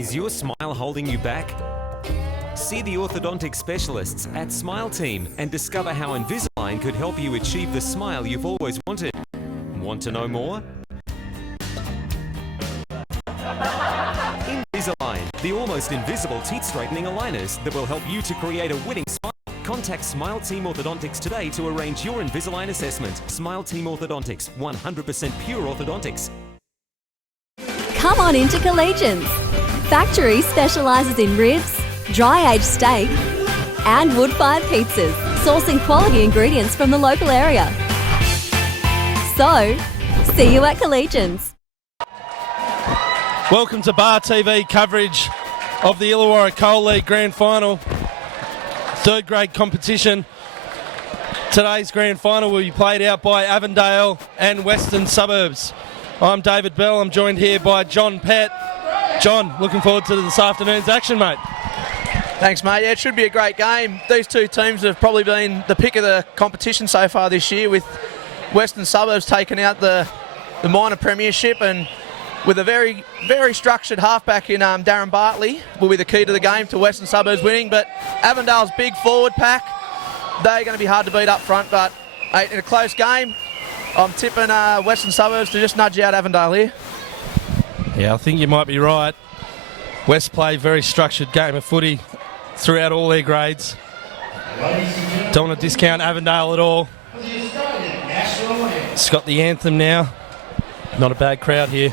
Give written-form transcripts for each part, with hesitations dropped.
Is your smile holding you back? See the orthodontic specialists at Smile Team and discover how Invisalign could help you achieve the smile you've always wanted. Want to know more? Invisalign, the almost invisible teeth straightening aligners that will help you to create a winning smile. Contact Smile Team Orthodontics today to arrange your Invisalign assessment. Smile Team Orthodontics, 100% pure orthodontics. Come on into Collegians. Factory specialises in ribs, dry-aged steak and wood-fired pizzas, sourcing quality ingredients from the local area. So, see you at Collegians. Welcome to Bar TV coverage of the Illawarra Coal League Grand Final, third grade competition. Today's Grand Final will be played out by Avondale and Western Suburbs. I'm David Bell, I'm joined here by John Pett. John, looking forward to this afternoon's action, mate. Thanks, mate. Yeah, it should be a great game. These two teams have probably been the pick of the competition so far this year, with Western Suburbs taking out the minor premiership, and with a very, very structured halfback in Darren Bartley will be the key to the game to Western Suburbs winning. But Avondale's big forward pack, they're going to be hard to beat up front, but in a close game, I'm tipping Western Suburbs to just nudge out Avondale here. Yeah, I think you might be right. West play very structured game of footy throughout all their grades. Don't want to discount Avondale at all. It's got the anthem now. Not a bad crowd here.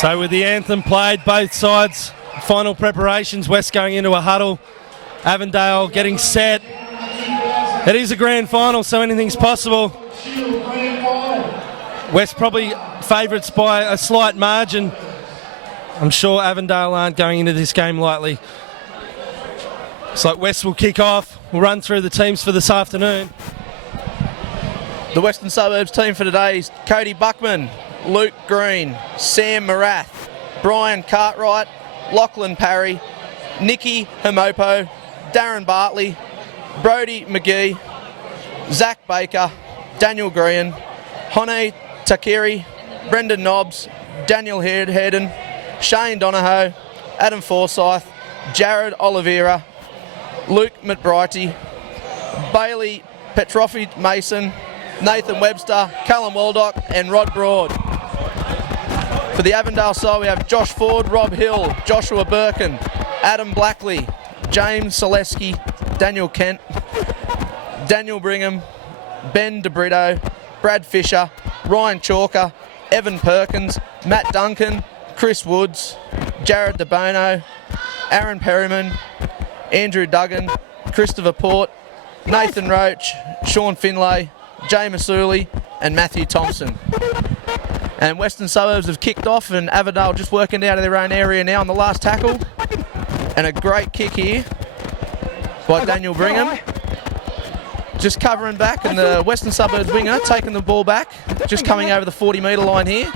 So with the anthem played, both sides, final preparations, West going into a huddle, Avondale getting set. It is a grand final, so anything's possible. West probably favourites by a slight margin. I'm sure Avondale aren't going into this game lightly. It's like West will kick off. We'll run through the teams for this afternoon. The Western Suburbs team for today is Cody Buckman, Luke Green, Sam Marath, Brian Cartwright, Lachlan Parry, Nicky Homopo, Darren Bartley, Brody McGee, Zach Baker, Daniel Green, Hone Takiri, Brendan Nobbs, Daniel Hayden, Shane Donahoe, Adam Forsyth, Jared Oliveira, Luke McBrighty, Bailey Petrofi Mason, Nathan Webster, Callum Waldock and Rod Broad. For the Avondale side, we have Josh Ford, Rob Hill, Joshua Birkin, Adam Blackley, James Selesky, Daniel Kent, Daniel Brigham, Ben DeBrito, Brad Fisher, Ryan Chalker, Evan Perkins, Matt Duncan, Chris Woods, Jared DeBono, Aaron Perryman, Andrew Duggan, Christopher Port, Nathan Roach, Sean Finlay, Jay Masouli and Matthew Thompson. And Western Suburbs have kicked off, and Avondale just working out of their own area now on the last tackle. And a great kick here by Daniel Brigham. Just covering back, and the Western Suburbs winger taking the ball back, just coming over the 40-metre line here.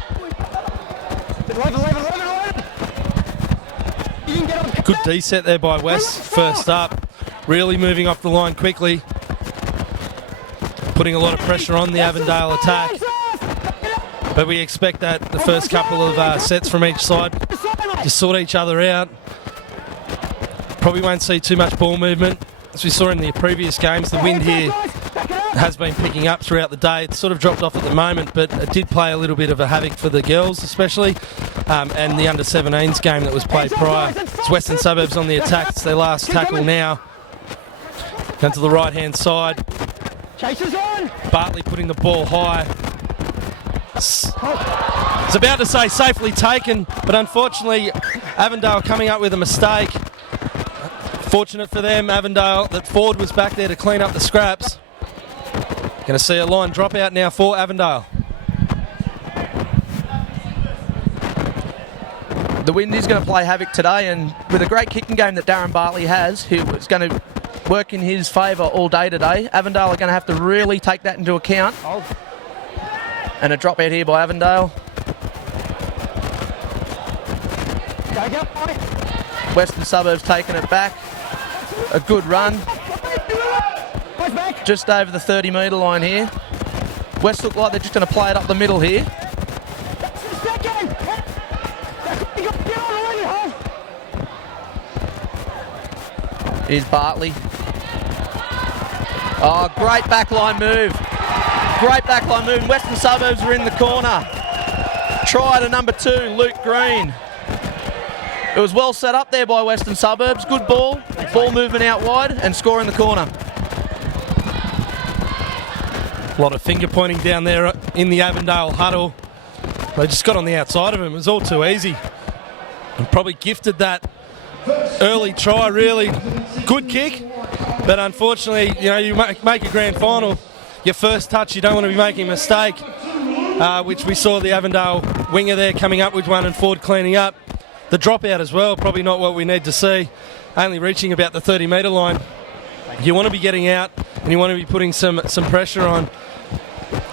Good D-set there by West, first up. Really moving off the line quickly. Putting a lot of pressure on the Avondale attack. But we expect that the first couple of sets from each side to sort each other out. Probably won't see too much ball movement. as we saw in the previous games, the wind here has been picking up throughout the day. It's sort of dropped off at the moment, but it did play a little bit of a havoc for the girls especially, and the under-17s game that was played prior. It's Western Suburbs on the attack. It's their last tackle now. Down to the right-hand side. Bartley putting the ball high. I was about to say safely taken, but unfortunately Avondale coming up with a mistake. Fortunate for them, Avondale, that Ford was back there to clean up the scraps. Going to see a line drop out now for Avondale. The wind is going to play havoc today, and with a great kicking game that Darren Bartley has, who is going to work in his favour all day today, Avondale are going to have to really take that into account. And a drop out here by Avondale. Western Suburbs taking it back. A good run. Just over the 30-metre line here. West look like they're just going to play it up the middle here. Here's Bartley. Oh, great backline move. Great backline move. Western Suburbs are in the corner. Try to number 2, Luke Green. It was well set up there by Western Suburbs. Good ball. Ball movement out wide and score in the corner. A lot of finger pointing down there in the Avondale huddle. They just got on the outside of him. It was all too easy. And probably gifted that early try, really. Good kick. But unfortunately, you know, you make a grand final. Your first touch, you don't want to be making a mistake, which we saw the Avondale winger there coming up with one and Ford cleaning up. The dropout as well, probably not what we need to see, only reaching about the 30-metre line. You want to be getting out and you want to be putting some pressure on.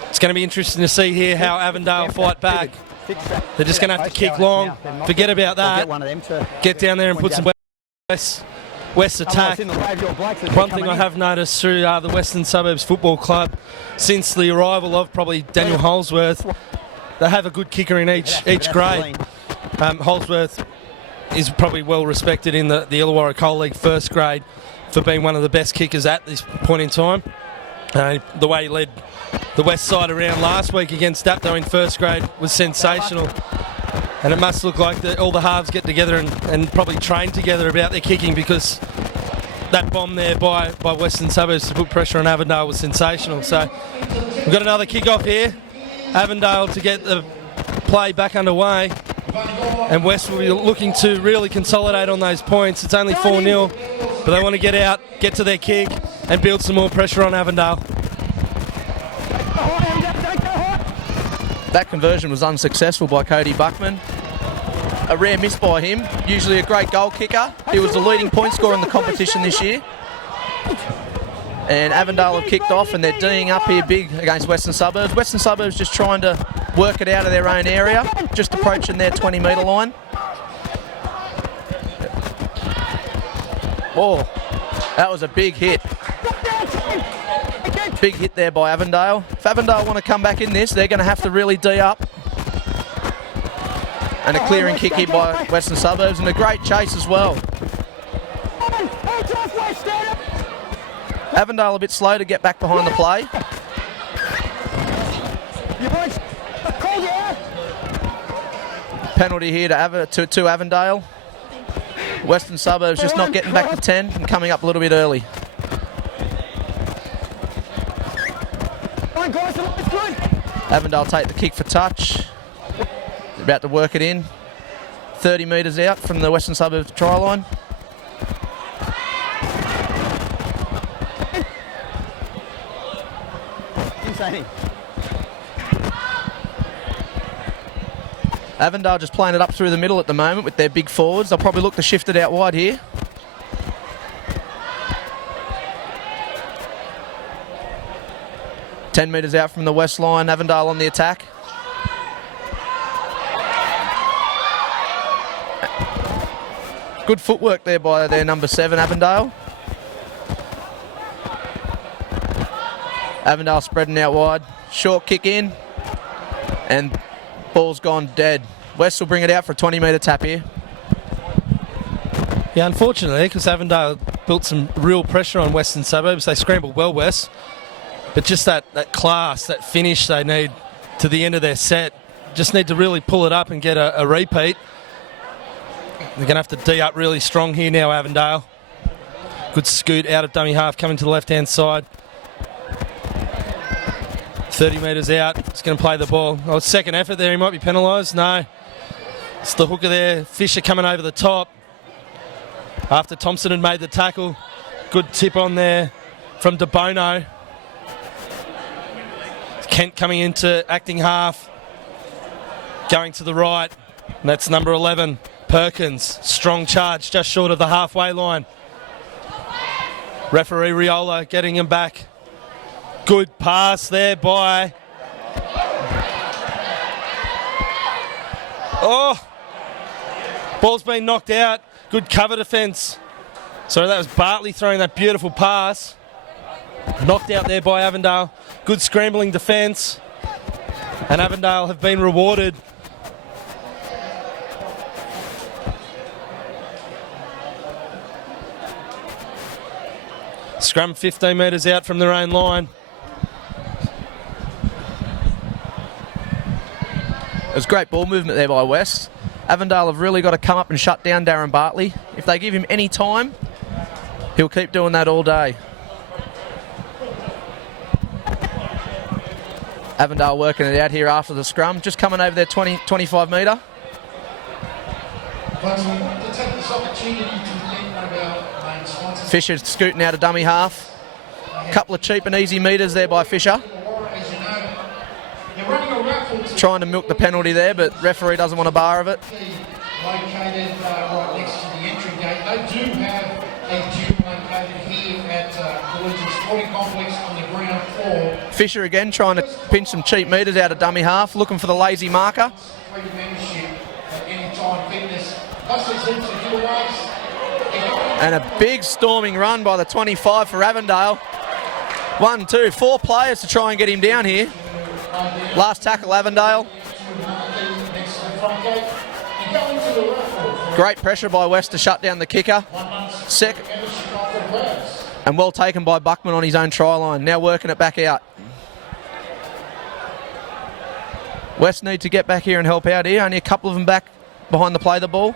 It's going to be interesting to see here how Avondale fight back. They're just going to have to kick long, forget about that, get down there and put some West attack. One thing I have noticed through the Western Suburbs Football Club since the arrival of probably Daniel Holsworth, they have a good kicker in each grade. Holsworth is probably well respected in the Illawarra Coal League first grade for being one of the best kickers at this point in time. The way he led the west side around last week against Dapto in first grade was sensational. And it must look like all the halves get together and probably train together about their kicking, because that bomb there by Western Suburbs to put pressure on Avondale was sensational. So we've got another kick-off here. Avondale to get the play back underway. And West will be looking to really consolidate on those points. It's only 4-0, but they want to get out, get to their kick, and build some more pressure on Avondale. That conversion was unsuccessful by Cody Buckman. A rare miss by him. Usually a great goal kicker. He was the leading point scorer in the competition this year. And Avondale have kicked off and they're D'ing up here big against Western Suburbs. Western Suburbs just trying to work it out of their own area, just approaching their 20-metre line. Oh, that was a big hit. Big hit there by Avondale. If Avondale want to come back in this, they're going to have to really D up. And a clearing kick here by Western Suburbs, and a great chase as well. Avondale a bit slow to get back behind the play. Penalty here to Avondale. Western Suburbs just not getting back to 10 and coming up a little bit early. Avondale take the kick for touch. They're about to work it in. 30 metres out from the Western Suburbs try line. Avondale just playing it up through the middle at the moment with their big forwards. They'll probably look to shift it out wide here. Ten metres out from the west line, Avondale on the attack. Good footwork there by their number 7, Avondale. Avondale spreading out wide. Short kick in. And ball's gone dead. West will bring it out for a 20-metre tap here. Yeah, unfortunately, because Avondale built some real pressure on Western Suburbs. They scrambled well, West. But just that class, that finish they need to the end of their set, just need to really pull it up and get a repeat. They're going to have to D up really strong here now, Avondale. Good scoot out of dummy half, coming to the left-hand side. 30 metres out, he's going to play the ball. Oh, second effort there, he might be penalised. No. It's the hooker there, Fisher coming over the top. After Thompson had made the tackle. Good tip on there from De Bono. Kent coming into acting half. Going to the right. And that's number 11, Perkins. Strong charge just short of the halfway line. Referee Riola getting him back. Good pass there by... Oh! Ball's been knocked out. Good cover defence. So that was Bartley throwing that beautiful pass. Knocked out there by Avondale. Good scrambling defence. And Avondale have been rewarded. Scrum 15 metres out from their own line. It was great ball movement there by West. Avondale have really got to come up and shut down Darren Bartley. If they give him any time, he'll keep doing that all day. Avondale working it out here after the scrum. Just coming over their 25 metre. Fisher scooting out of dummy half. Couple of cheap and easy metres there by Fisher. Trying to milk the penalty there, but referee doesn't want a bar of it. Located right next to the entry gate. They do have a gym located here at Collegiate Sporting Complex on the ground floor. Fisher again trying to pinch some cheap metres out of dummy half, looking for the lazy marker. Free membership at Anytime Fitness. Buses into giveaways. And a big storming run by the 25 for Avondale. 1, 2, 4 players to try and get him down here. Last tackle, Avondale. Great pressure by West to shut down the kicker. Second. And well taken by Buckman on his own try line. Now working it back out. West need to get back here and help out here. Only a couple of them back behind the play the ball.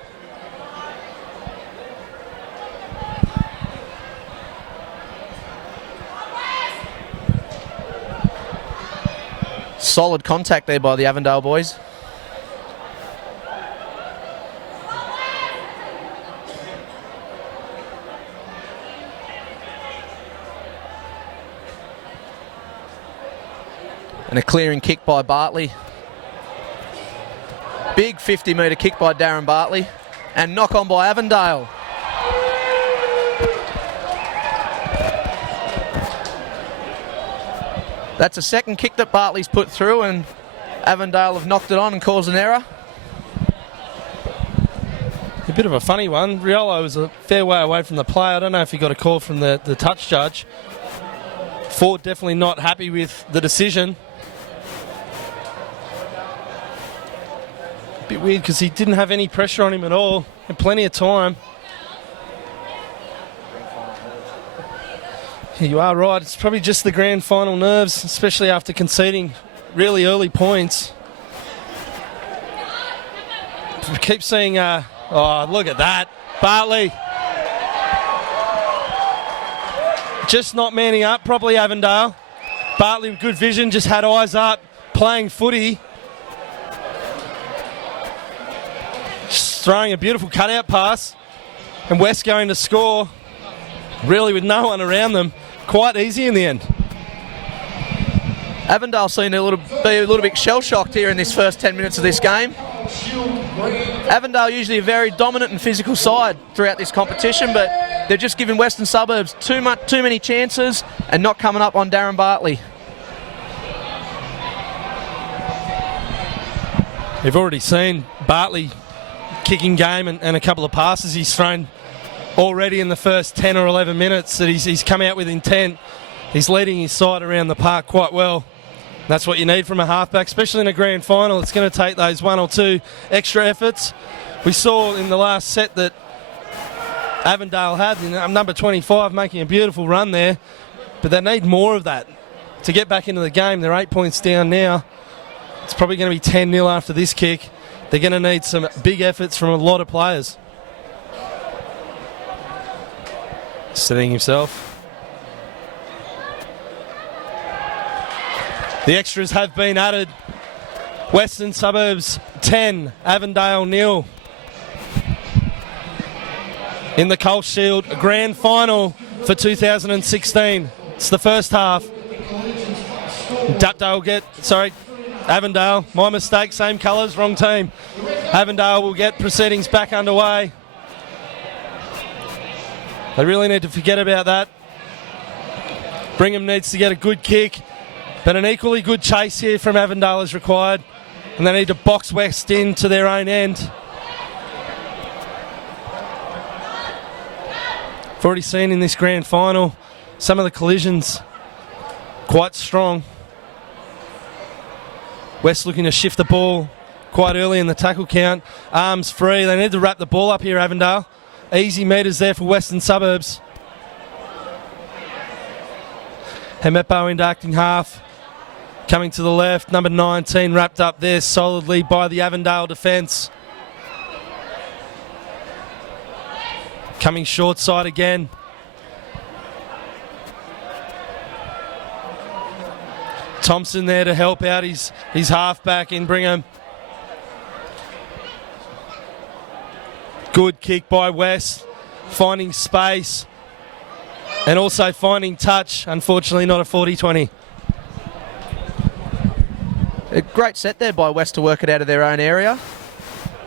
Solid contact there by the Avondale boys. And a clearing kick by Bartley. Big 50-metre kick by Darren Bartley. And knock on by Avondale. That's a second kick that Bartley's put through, and Avondale have knocked it on and caused an error. A bit of a funny one. Riolo was a fair way away from the play. I don't know if he got a call from the touch judge. Ford definitely not happy with the decision. A bit weird because he didn't have any pressure on him at all. Had plenty of time. You are right, it's probably just the grand final nerves, especially after conceding really early points. We keep seeing, oh, look at that. Bartley. Just not manning up properly, Avondale. Bartley with good vision, just had eyes up, playing footy. Just throwing a beautiful cutout pass. And West going to score, really with no one around them. Quite easy in the end. Avondale seem to be a little bit shell-shocked here in this first 10 minutes of this game. Avondale usually a very dominant and physical side throughout this competition, but they're just giving Western Suburbs too many chances and not coming up on Darren Bartley. You've already seen Bartley kicking game and a couple of passes he's thrown already in the first 10 or 11 minutes that he's come out with intent. He's leading his side around the park quite well. That's what you need from a halfback, especially in a grand final. It's going to take those 1 or 2 extra efforts. We saw in the last set that Avondale had. Number 25 making a beautiful run there, but they need more of that to get back into the game. They're 8 points down now. It's probably going to be 10-0 after this kick. They're going to need some big efforts from a lot of players. Setting himself. The extras have been added. Western Suburbs 10, Avondale 0. In the Colt Shield Grand Final for 2016. It's the first half. Avondale, my mistake, same colours, wrong team. Avondale will get proceedings back underway. They really need to forget about that. Brigham needs to get a good kick, but an equally good chase here from Avondale is required, and they need to box West into their own end. I've already seen in this grand final some of the collisions quite strong. West looking to shift the ball quite early in the tackle count. Arms free. They need to wrap the ball up here, Avondale. Easy metres there for Western Suburbs. Hemepo into acting half. Coming to the left. Number 19 wrapped up there solidly by the Avondale defence. Coming short side again. Thompson there to help out his halfback in Brigham. Good kick by West, finding space and also finding touch. Unfortunately not a 40-20. A great set there by West to work it out of their own area.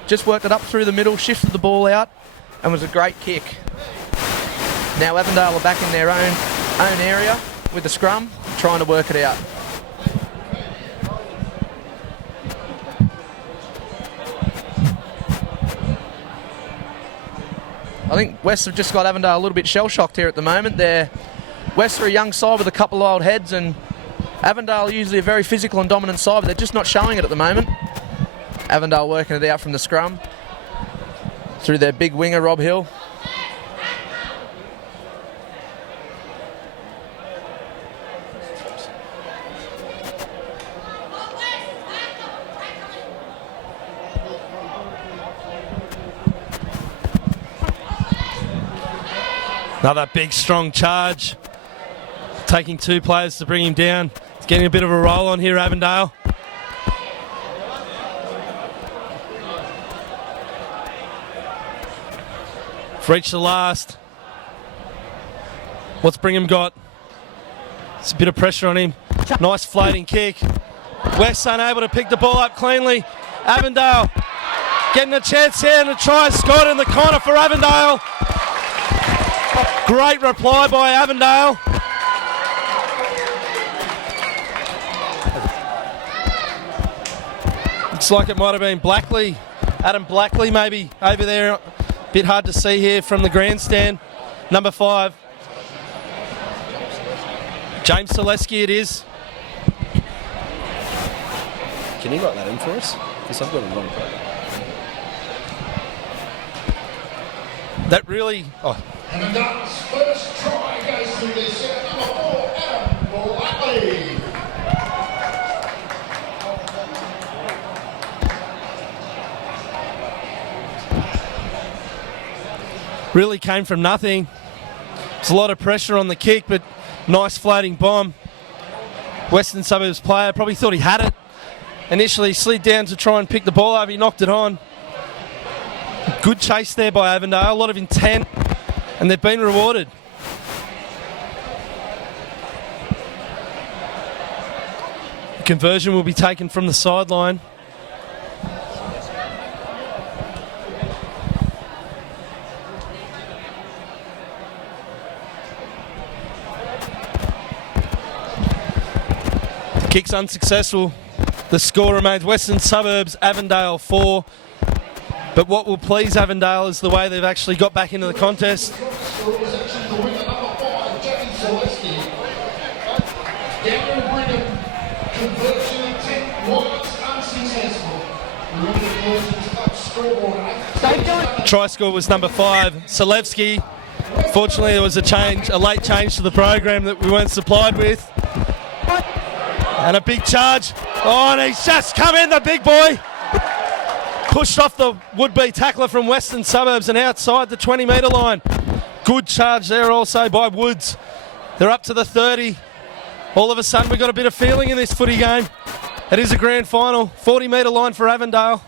Just worked it up through the middle, shifted the ball out, and was a great kick. Now Avondale are back in their own area with the scrum, trying to work it out. I think West have just got Avondale a little bit shell-shocked here at the moment. West are a young side with a couple of old heads, and Avondale are usually a very physical and dominant side, but they're just not showing it at the moment. Avondale working it out from the scrum through their big winger, Rob Hill. Another big, strong charge. Taking two players to bring him down. It's getting a bit of a roll on here, Avondale. Reached the last. What's Brigham got? It's a bit of pressure on him. Nice floating kick. West unable to pick the ball up cleanly. Avondale getting a chance here and a try scored in the corner for Avondale. Great reply by Avondale. Looks like it might have been Blackley. Adam Blackley maybe over there. Bit hard to see here from the grandstand. Number 5. James Selesky it is. Can you write that in for us? Because I've got a wrong play. That really... And the Ducks' first try goes through their set, number 4, Adam Blackley. Really came from nothing. There's a lot of pressure on the kick, but nice floating bomb. Western Suburbs player probably thought he had it. Initially slid down to try and pick the ball up. He knocked it on. Good chase there by Avondale. A lot of intent, and they've been rewarded. The conversion will be taken from the sideline. Kick's unsuccessful. The score remains Western Suburbs, Avondale 4. But what will please Avondale is the way they've actually got back into the contest. Conversion attempt was unsuccessful. The Scoreboard Try score was number 5, Selevsky. Fortunately, there was a late change to the program that we weren't supplied with. And a big charge. Oh, and he's just come in, the big boy. Pushed off the would-be tackler from Western Suburbs and outside the 20-metre line. Good charge there also by Woods. They're up to the 30. All of a sudden, we've got a bit of feeling in this footy game. It is a grand final. 40-metre line for Avondale.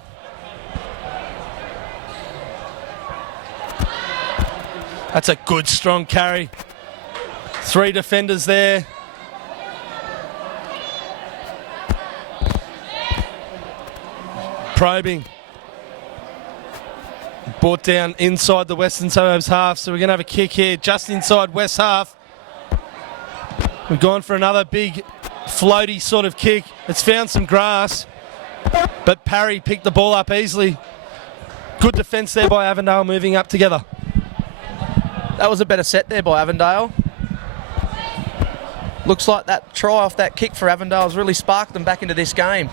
That's a good, strong carry. 3 defenders there. Probing. Brought down inside the Western Suburbs half, so we're going to have a kick here just inside West half. We've gone for another big floaty sort of kick. It's found some grass, but Parry picked the ball up easily. Good defence there by Avondale, moving up together. That was a better set there by Avondale. Looks like that try off that kick for Avondale has really sparked them back into this game.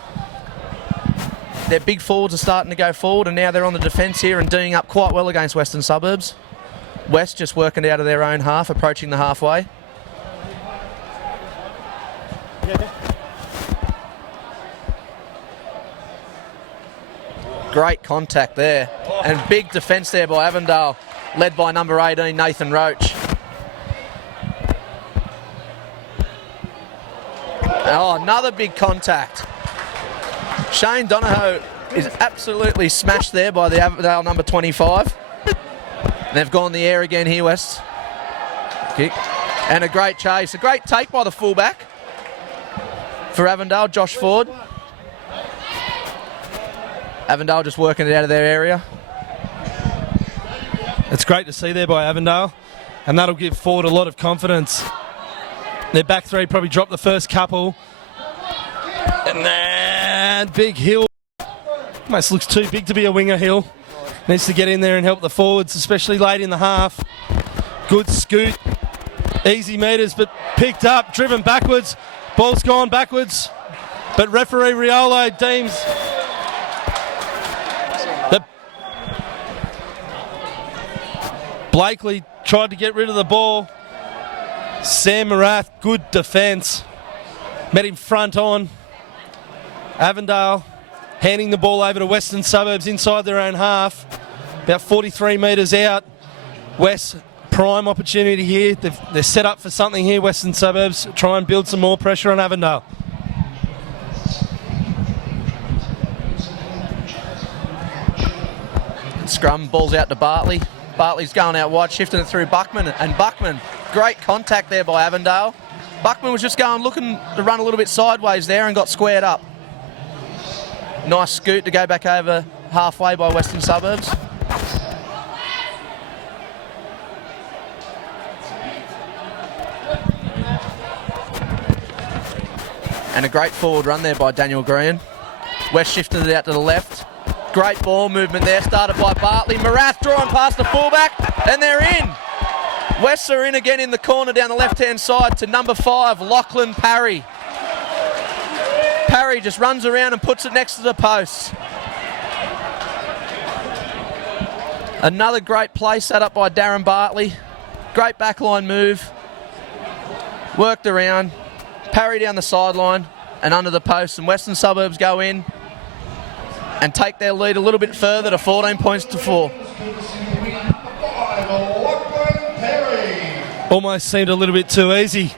Their big forwards are starting to go forward, and now they're on the defence here and doing up quite well against Western Suburbs. West just working out of their own half, approaching the halfway. Great contact there, and big defence there by Avondale, led by number 18, Nathan Roach. Oh, another big contact. Shane Donahoe is absolutely smashed there by the Avondale number 25. They've gone the air again here, West. Kick. And a great chase. A great take by the fullback for Avondale, Josh Ford. Avondale just working it out of their area. It's great to see there by Avondale, and that'll give Ford a lot of confidence. Their back three probably dropped the first couple. And then big Hill. Almost looks too big to be a winger, Hill. Needs to get in there and help the forwards, especially late in the half. Good scoot. Easy metres, but picked up, driven backwards. Ball's gone backwards. But referee Riolo deems that Blakely tried to get rid of the ball. Sam Marath, good defence. Met him front on. Avondale handing the ball over to Western Suburbs inside their own half. About 43 metres out. West, prime opportunity here. They're set up for something here, Western Suburbs. Try and build some more pressure on Avondale. Scrum, ball's out to Bartley. Bartley's going out wide, shifting it through Buckman. And Buckman, great contact there by Avondale. Buckman was just looking to run a little bit sideways there and got squared up. Nice scoot to go back over halfway by Western Suburbs. And a great forward run there by Daniel Green. West shifted it out to the left. Great ball movement there, started by Bartley. Marath drawing past the fullback, and they're in. Wests are in again in the corner down the left-hand side to number 5, Lachlan Parry. Parry just runs around and puts it next to the post. Another great play set up by Darren Bartley. Great backline move. Worked around. Parry down the sideline and under the post, and Western Suburbs go in and take their lead a little bit further to 14 points to 4. Almost seemed a little bit too easy.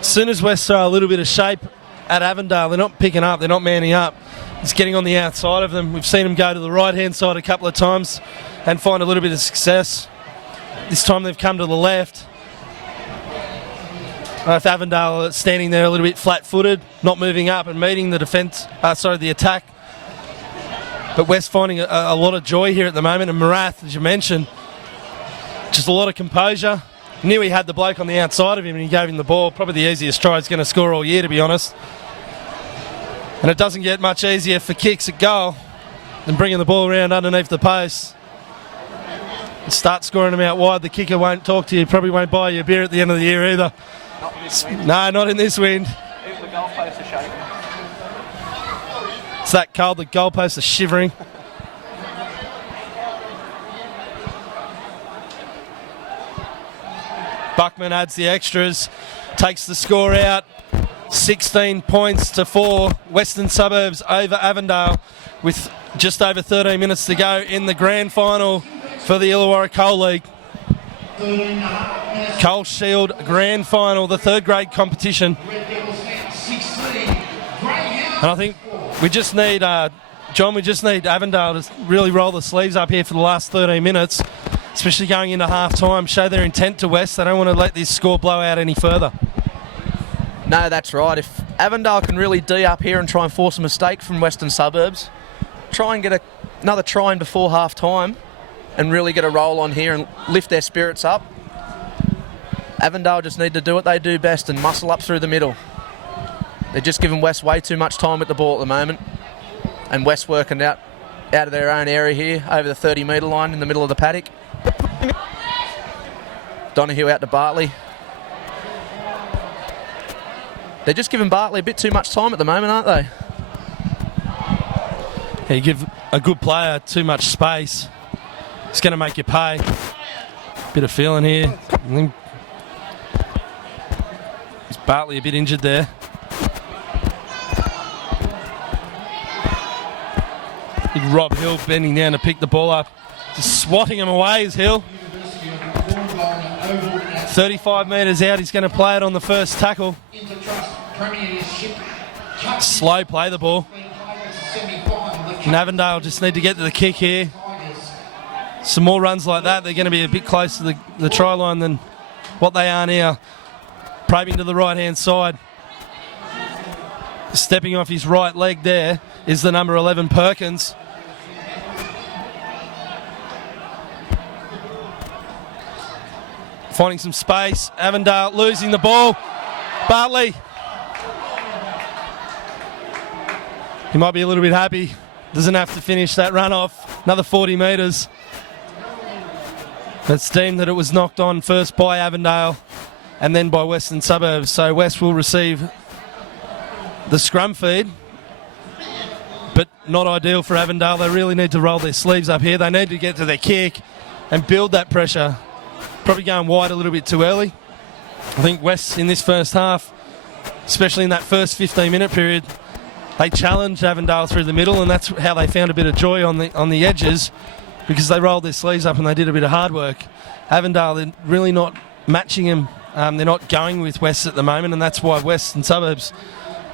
As soon as West are a little bit of shape at Avondale, they're not picking up, they're not manning up. It's getting on the outside of them. We've seen them go to the right-hand side a couple of times and find a little bit of success. This time they've come to the left. If Avondale are standing there a little bit flat-footed, not moving up and meeting the the attack. But West finding a lot of joy here at the moment, and Marath, as you mentioned, just a lot of composure. Knew he had the bloke on the outside of him and he gave him the ball. Probably the easiest try he's going to score all year, to be honest. And it doesn't get much easier for kicks at goal than bringing the ball around underneath the post. And start scoring them out wide. The kicker won't talk to you, probably won't buy you a beer at the end of the year either. No, not in this wind. Even the goalposts are shaking. It's that cold, the goalposts are shivering. Buckman adds the extras, takes the score out. 16 points to 4. Western Suburbs over Avondale with just over 13 minutes to go in the grand final for the Illawarra Coal League. Coal Shield Grand Final, the third grade competition. And I think we just need, John, we just need Avondale to really roll the sleeves up here for the last 13 minutes, especially going into half-time, show their intent to West. They don't want to let this score blow out any further. No, that's right. If Avondale can really D up here and try and force a mistake from Western Suburbs, try and get another try in before half-time and really get a roll on here and lift their spirits up, Avondale just need to do what they do best and muscle up through the middle. They're just giving West way too much time with the ball at the moment, and West working out of their own area here over the 30-metre line in the middle of the paddock. Donahue out to Bartley. They're just giving Bartley a bit too much time at the moment, aren't they? Yeah, you give a good player too much space, it's going to make you pay. Bit of feeling here. Is Bartley a bit injured there? Big Rob Hill bending down to pick the ball up. Just swatting him away is Hill. 35 metres out, he's going to play it on the first tackle. Slow play the ball. And Avondale just need to get to the kick here. Some more runs like that, they're going to be a bit closer to the try line than what they are now. Probing to the right-hand side. Stepping off his right leg there is the number 11 Perkins. Finding some space. Avondale losing the ball. Bartley. He might be a little bit happy. Doesn't have to finish that run off. Another 40 metres. It's deemed that it was knocked on first by Avondale and then by Western Suburbs. So West will receive the scrum feed, but not ideal for Avondale. They really need to roll their sleeves up here. They need to get to their kick and build that pressure. Probably going wide a little bit too early. I think West in this first half, especially in that first 15-minute period, they challenged Avondale through the middle, and that's how they found a bit of joy on the edges, because they rolled their sleeves up and they did a bit of hard work. Avondale, they're really not matching them. They're not going with West at the moment, and that's why Western Suburbs,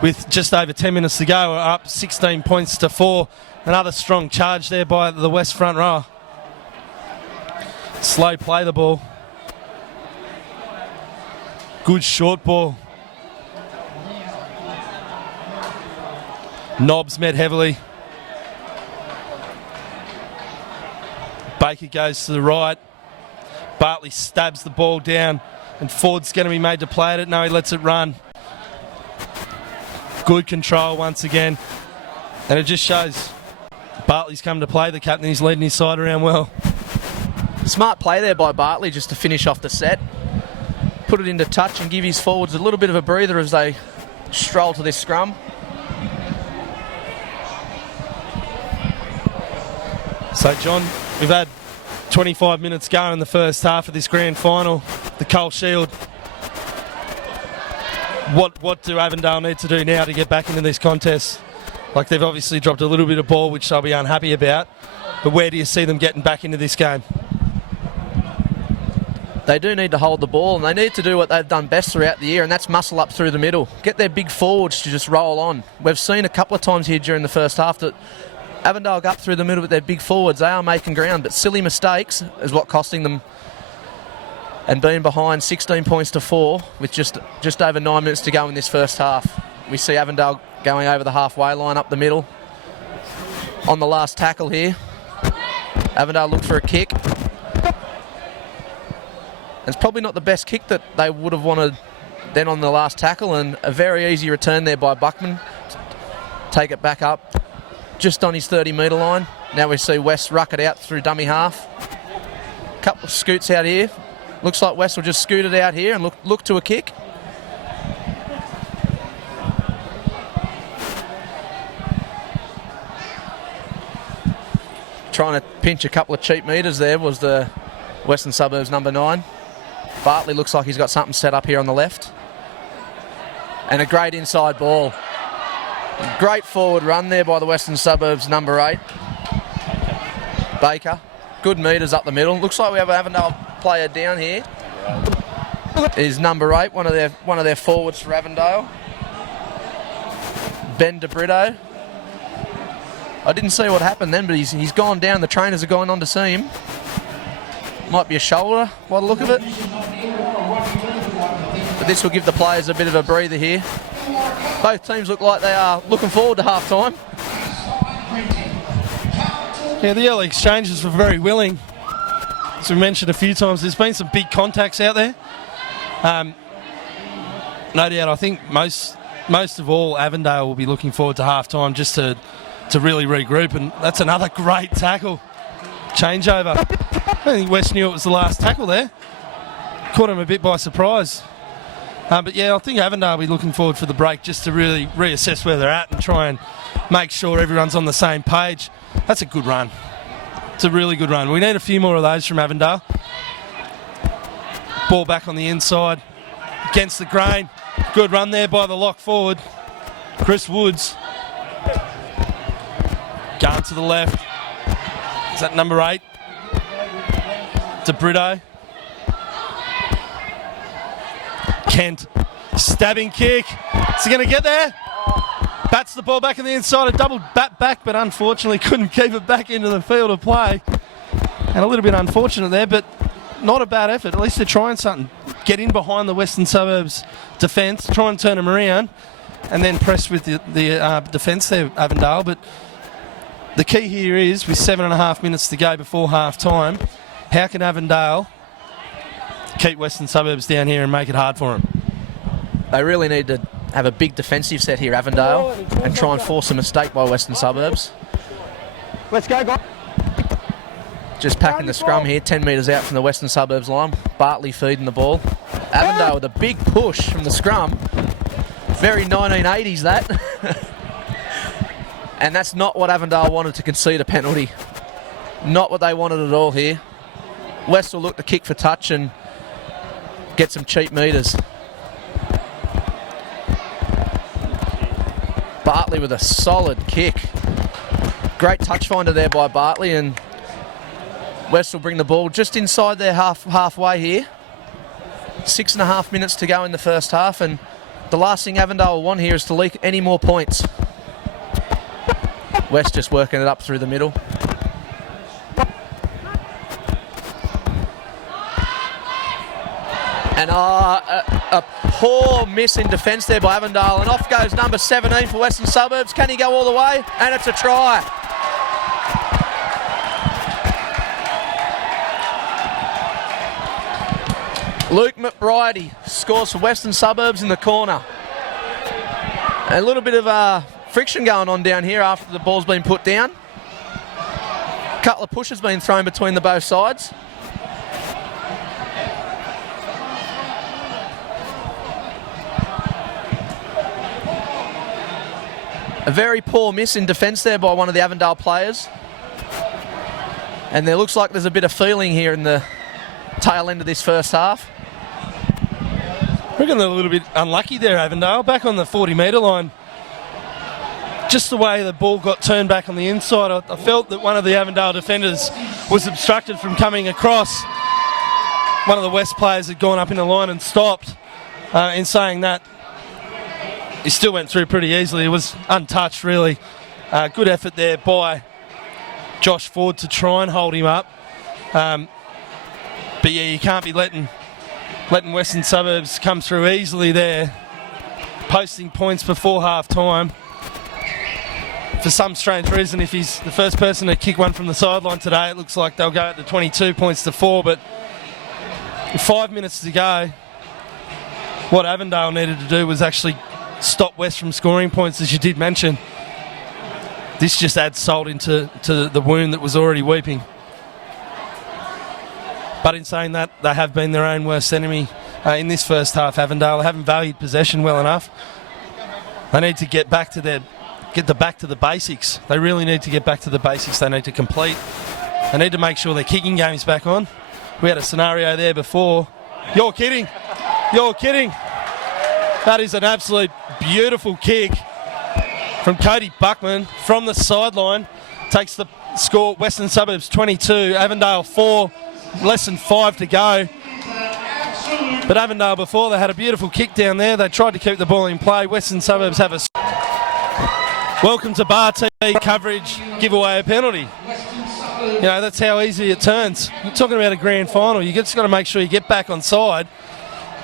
with just over 10 minutes to go, are up 16 points to 4. Another strong charge there by the West front row. Slow play the ball. Good short ball. Knobs met heavily. Baker goes to the right. Bartley stabs the ball down, and Ford's going to be made to play at it. No, he lets it run. Good control once again. And it just shows Bartley's come to play. The captain, he's leading his side around well. Smart play there by Bartley just to finish off the set. Put it into touch and give his forwards a little bit of a breather as they stroll to this scrum. So, John, we've had 25 minutes go in the first half of this grand final, the Coal Shield. What do Avondale need to do now to get back into this contest? Like, they've obviously dropped a little bit of ball, which they'll be unhappy about, but where do you see them getting back into this game? They do need to hold the ball, and they need to do what they've done best throughout the year, and that's muscle up through the middle. Get their big forwards to just roll on. We've seen a couple of times here during the first half that Avondale go up through the middle with their big forwards. They are making ground, but silly mistakes is what costing them, and being behind 16 points to 4 with just over 9 minutes to go in this first half. We see Avondale going over the halfway line up the middle. On the last tackle here, Avondale look for a kick. It's probably not the best kick that they would have wanted then on the last tackle, and a very easy return there by Buckman. Take it back up just on his 30-metre line. Now we see West ruck it out through dummy half. Couple of scoots out here. Looks like West will just scoot it out here and look to a kick. Trying to pinch a couple of cheap metres there was the Western Suburbs number 9. Bartley looks like he's got something set up here on the left. And a great inside ball. Great forward run there by the Western Suburbs number 8. Baker. Good metres up the middle. Looks like we have an Avondale player down here. Is number 8, one of their forwards for Avondale. Ben DeBrito. I didn't see what happened then, but he's gone down. The trainers are going on to see him. Might be a shoulder by the look of it. But this will give the players a bit of a breather here. Both teams look like they are looking forward to half-time. Yeah, the early exchanges were very willing. As we mentioned a few times, there's been some big contacts out there. No doubt, I think most of all, Avondale will be looking forward to half-time just to really regroup, and that's another great tackle. Changeover. I think West knew it was the last tackle there. Caught him a bit by surprise. But yeah, I think Avondale will be looking forward for the break just to really reassess where they're at and try and make sure everyone's on the same page. That's a good run. It's a really good run. We need a few more of those from Avondale. Ball back on the inside against the grain. Good run there by the lock forward, Chris Woods. Going to the left. Is that number 8? DeBrito. Kent. Stabbing kick. Is he going to get there? Bats the ball back in the inside. A double bat back, but unfortunately couldn't keep it back into the field of play. And a little bit unfortunate there, but not a bad effort. At least they're trying something. Get in behind the Western Suburbs defence, try and turn them around, and then press with the defence there, Avondale. But the key here is, with 7.5 minutes to go before half-time, how can Avondale keep Western Suburbs down here and make it hard for them? They really need to have a big defensive set here, Avondale, and try and force a mistake by Western Suburbs. Let's go, guys. Just packing the scrum here, 10 metres out from the Western Suburbs line. Bartley feeding the ball. Avondale with a big push from the scrum. Very 1980s, that. And that's not what Avondale wanted to concede a penalty. Not what they wanted at all here. West will look to kick for touch and get some cheap metres. Bartley with a solid kick. Great touch finder there by Bartley, and West will bring the ball just inside their halfway here. 6.5 minutes to go in the first half, and the last thing Avondale will want here is to leak any more points. West just working it up through the middle. And a poor miss in defence there by Avondale, and off goes number 17 for Western Suburbs. Can he go all the way? And it's a try. Luke McBridey scores for Western Suburbs in the corner. A little bit of friction going on down here after the ball's been put down. A couple of pushes been thrown between the both sides. A very poor miss in defence there by one of the Avondale players. And there looks like there's a bit of feeling here in the tail end of this first half. I reckon they're a little bit unlucky there, Avondale. Back on the 40-metre line. Just the way the ball got turned back on the inside, I felt that one of the Avondale defenders was obstructed from coming across. One of the West players had gone up in the line and stopped. In saying that, he still went through pretty easily. It was untouched, really. Good effort there by Josh Ford to try and hold him up. But yeah, you can't be letting Western Suburbs come through easily there. Posting points before half-time. For some strange reason, if he's the first person to kick one from the sideline today, it looks like they'll go at the 22 points to 4. But with 5 minutes to go, what Avondale needed to do was actually stop West from scoring points, as you did mention. This just adds salt into the wound that was already weeping. But in saying that, they have been their own worst enemy in this first half, Avondale. They haven't valued possession well enough. They need to get back to the basics. They really need to get back to the basics. They need to complete. They need to make sure their kicking game's back on. We had a scenario there before You're kidding. You're kidding. That is an absolute beautiful kick from Cody Buckman from the sideline. Takes the score, Western Suburbs 22, Avondale 4, less than 5 to go. But Avondale before, they had a beautiful kick down there. They tried to keep the ball in play. Western Suburbs have a... Welcome to Bar TV coverage, give away a penalty. You know, that's how easy it turns. You're talking about a grand final. You just got to make sure you get back on side.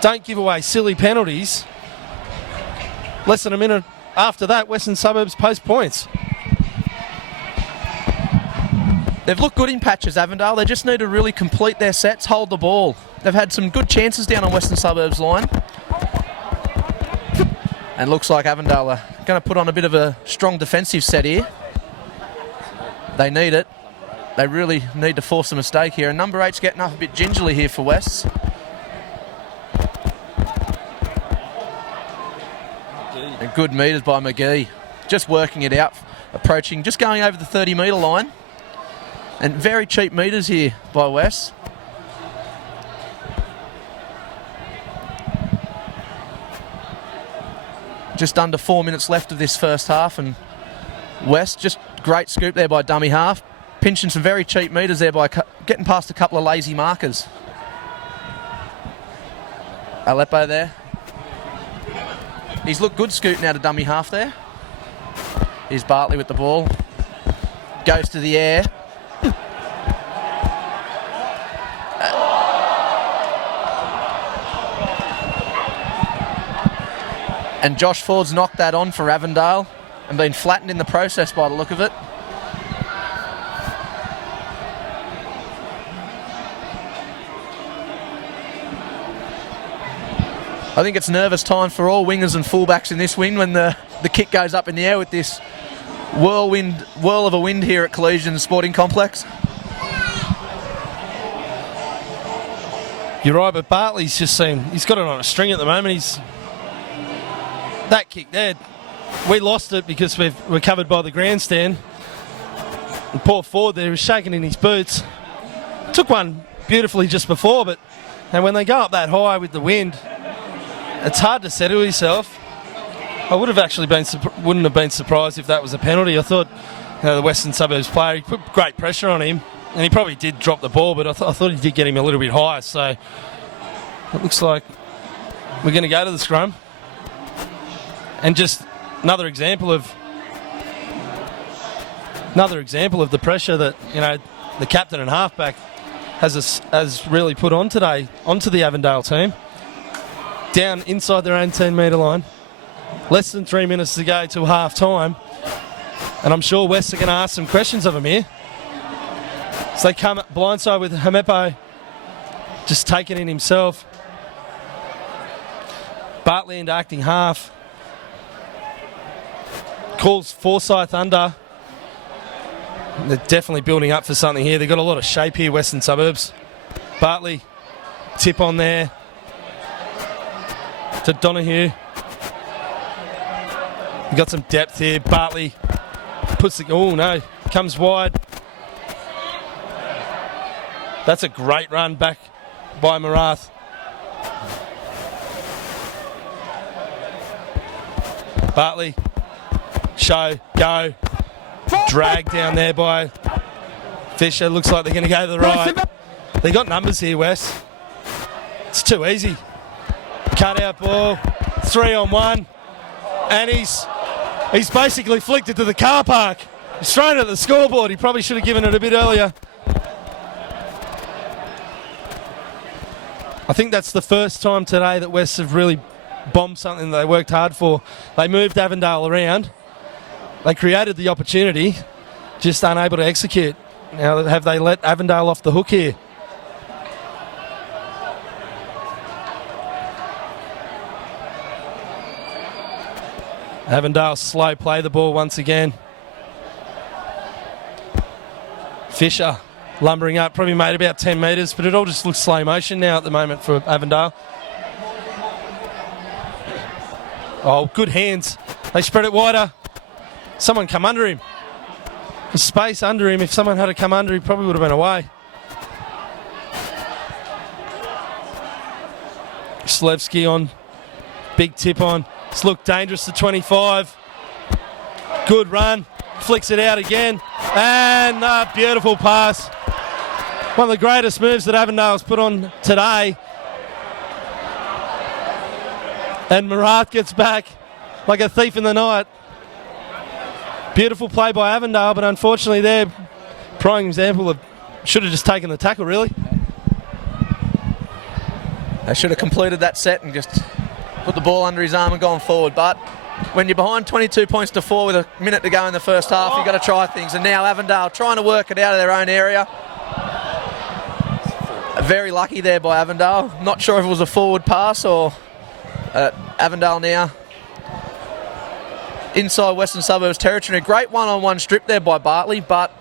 Don't give away silly penalties. Less than a minute after that, Western Suburbs post points. They've looked good in patches, Avondale. They just need to really complete their sets, hold the ball. They've had some good chances down on Western Suburbs line. And looks like Avondale are going to put on a bit of a strong defensive set here. They need it. They really need to force a mistake here. And number 8's getting up a bit gingerly here for West. And good metres by McGee. Just working it out, approaching, just going over the 30-metre line. And very cheap metres here by West. Just under 4 minutes left of this first half, and West, just great scoop there by dummy half. Pinching some very cheap metres there by getting past a couple of lazy markers. Aleppo there. He's looked good scooting out of dummy half there. Here's Bartley with the ball. Goes to the air. And Josh Ford's knocked that on for Avondale and been flattened in the process by the look of it. I think it's nervous time for all wingers and fullbacks in this win when the kick goes up in the air with this whirl of a wind here at Collegian Sporting Complex. You're right, but Bartley's just he's got it on a string at the moment. That kick there, we lost it because we're covered by the grandstand. And poor Ford there was shaking in his boots. Took one beautifully just before, but and when they go up that high with the wind, it's hard to settle yourself. I would have actually wouldn't have been surprised if that was a penalty. I thought the Western Suburbs player, he put great pressure on him, and he probably did drop the ball, but I thought he did get him a little bit higher. So it looks like we're going to go to the scrum. And just another example of the pressure that the captain and halfback has really put on today onto the Avondale team. Down inside their own 10-metre line, less than 3 minutes to go till half time, and I'm sure West are going to ask some questions of him here. So they come blindside with Hamepo, just taking in himself. Bartley into acting half. Calls Forsyth under. They're definitely building up for something here. They've got a lot of shape here, Western Suburbs. Bartley, tip on there to Donahue. You've got some depth here. Bartley puts the... Oh, no. Comes wide. That's a great run back by Marath. Bartley. Show, go, drag down there by Fisher. Looks like they're going to go to the right. They got numbers here, Wes. It's too easy. Cut out ball, 3-on-1, and he's basically flicked it to the car park. He's thrown it at the scoreboard. He probably should have given it a bit earlier. I think that's the first time today that West have really bombed something that they worked hard for. They moved Avondale around. They created the opportunity, just unable to execute. Now, have they let Avondale off the hook here? Avondale slow play the ball once again. Fisher lumbering up, probably made about 10 metres, but it all just looks slow motion now at the moment for Avondale. Oh, good hands. They spread it wider. Someone come under him. The space under him, if someone had to come under, he probably would have been away. Slevsky on. Big tip on. It's looked dangerous to 25. Good run. Flicks it out again. And a beautiful pass. One of the greatest moves that Avondale's put on today. And Marath gets back like a thief in the night. Beautiful play by Avondale, but unfortunately they're prime example of should have just taken the tackle, really. They should have completed that set and just put the ball under his arm and gone forward. But when you're behind 22 points to 4 with a minute to go in the first half, you've got to try things. And now Avondale trying to work it out of their own area. Very lucky there by Avondale. Not sure if it was a forward pass or Avondale now inside Western Suburbs territory. A great one-on-one strip there by Bartley, but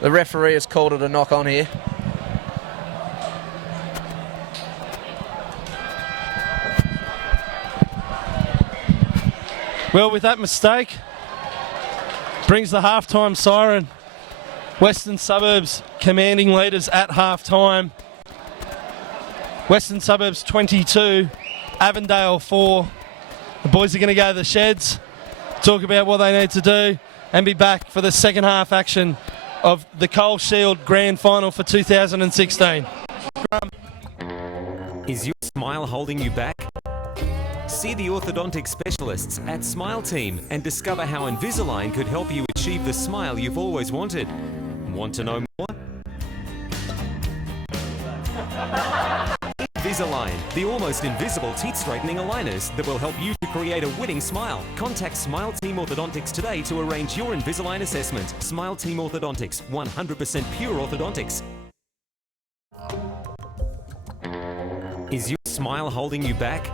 the referee has called it a knock-on here. Well, with that mistake, brings the halftime siren. Western Suburbs commanding leaders at halftime. Western Suburbs 22, Avondale 4. The boys are going to go to the sheds, talk about what they need to do, and be back for the second half action of the Coal Shield Grand Final for 2016. Is your smile holding you back? See the orthodontic specialists at Smile Team and discover how Invisalign could help you achieve the smile you've always wanted. Want to know more? Invisalign, the almost invisible teeth straightening aligners that will help you to create a winning smile. Contact Smile Team Orthodontics today to arrange your Invisalign assessment. Smile Team Orthodontics, 100% pure orthodontics. Is your smile holding you back?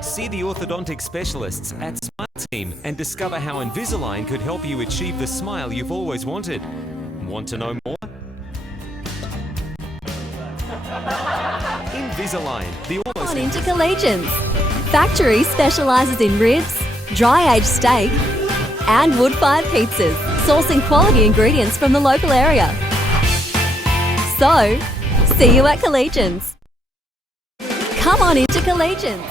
See the orthodontic specialists at Smile Team and discover how Invisalign could help you achieve the smile you've always wanted. Want to know more? Invisalign, the almost... On Intercollegians. Factory specialises in ribs, dry-aged steak and wood-fired pizzas, sourcing quality ingredients from the local area. So, see you at Collegians. Come on into Collegians.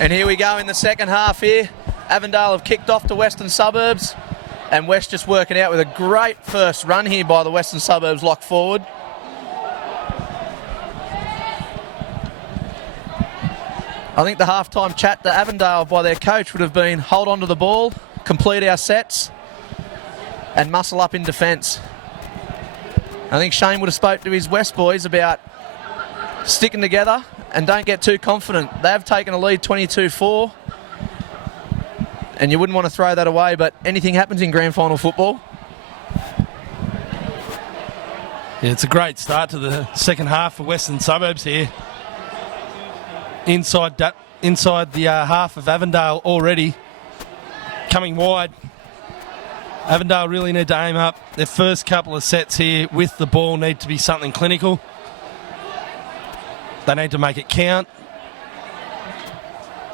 And here we go in the second half here. Avondale have kicked off to Western Suburbs, and West just working out with a great first run here by the Western Suburbs lock forward. I think the halftime chat to Avondale by their coach would have been hold on to the ball, complete our sets and muscle up in defence. I think Shane would have spoke to his West boys about sticking together and don't get too confident. They've taken a lead 22-4 and you wouldn't want to throw that away, but anything happens in grand final football. Yeah, it's a great start to the second half for Western Suburbs here. Inside the half of Avondale already. Coming wide. Avondale really need to aim up. Their first couple of sets here with the ball need to be something clinical. They need to make it count.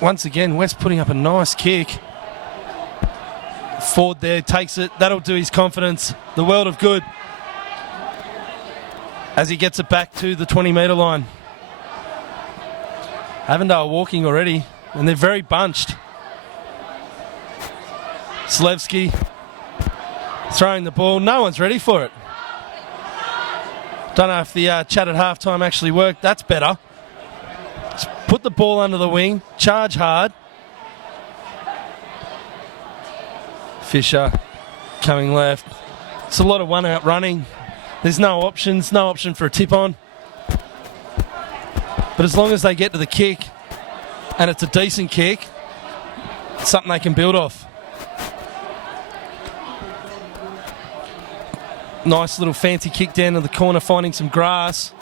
Once again, West putting up a nice kick. Ford there takes it. That'll do his confidence the world of good as he gets it back to the 20-metre line. Avondale walking already, and they're very bunched. Slevsky throwing the ball. No one's ready for it. Don't know if the chat at halftime actually worked. That's better. Just put the ball under the wing. Charge hard. Fisher coming left. It's a lot of one-out running. There's no options. No option for a tip-on. But as long as they get to the kick, and it's a decent kick, it's something they can build off. Nice little fancy kick down to the corner, finding some grass.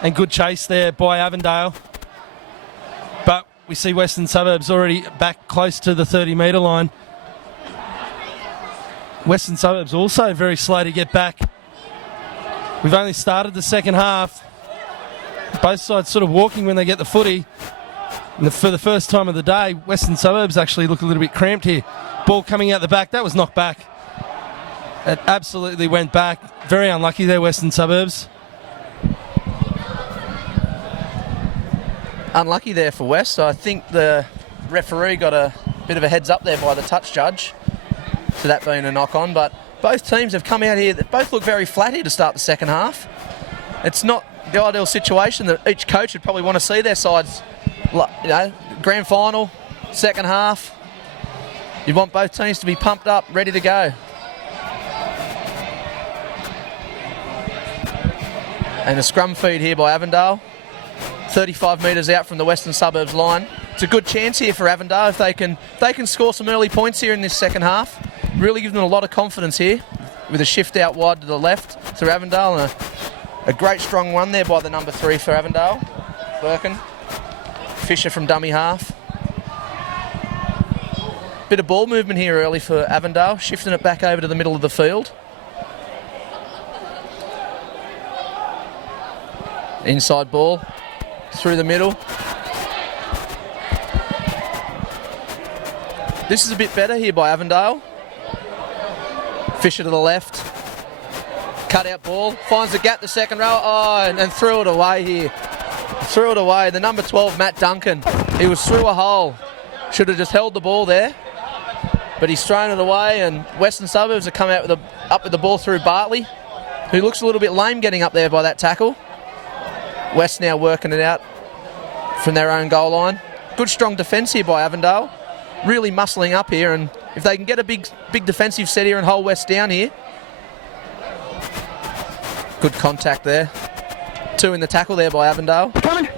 And good chase there by Avondale. But we see Western Suburbs already back close to the 30-metre line. Western Suburbs also very slow to get back. We've only started the second half. Both sides sort of walking when they get the footy. And for the first time of the day, Western Suburbs actually look a little bit cramped here. Ball coming out the back. That was knocked back. It absolutely went back. Very unlucky there, Western Suburbs. Unlucky there for West. I think the referee got a bit of a heads up there by the touch judge to that being a knock on, but both teams have come out here that both look very flat here to start the second half. It's not the ideal situation that each coach would probably want to see their sides, grand final, second half. You want both teams to be pumped up, ready to go. And a scrum feed here by Avondale, 35 metres out from the Western Suburbs line. It's a good chance here for Avondale if they can score some early points here in this second half. Really give them a lot of confidence here with a shift out wide to the left through Avondale, and a great strong run there by the number 3 for Avondale, Birkin. Fisher from dummy half. Bit of ball movement here early for Avondale, shifting it back over to the middle of the field. Inside ball through the middle. This is a bit better here by Avondale. Fisher to the left. Cut out ball. Finds the gap the second row. Oh, and threw it away here. Threw it away. The number 12, Matt Duncan. He was through a hole. Should have just held the ball there. But he's thrown it away, and Western Suburbs have come out up with the ball through Bartley, who looks a little bit lame getting up there by that tackle. West now working it out from their own goal line. Good strong defence here by Avondale. Really muscling up here, and if they can get a big defensive set here and hold West down here. Good contact there. 2 in the tackle there by Avondale. Coming.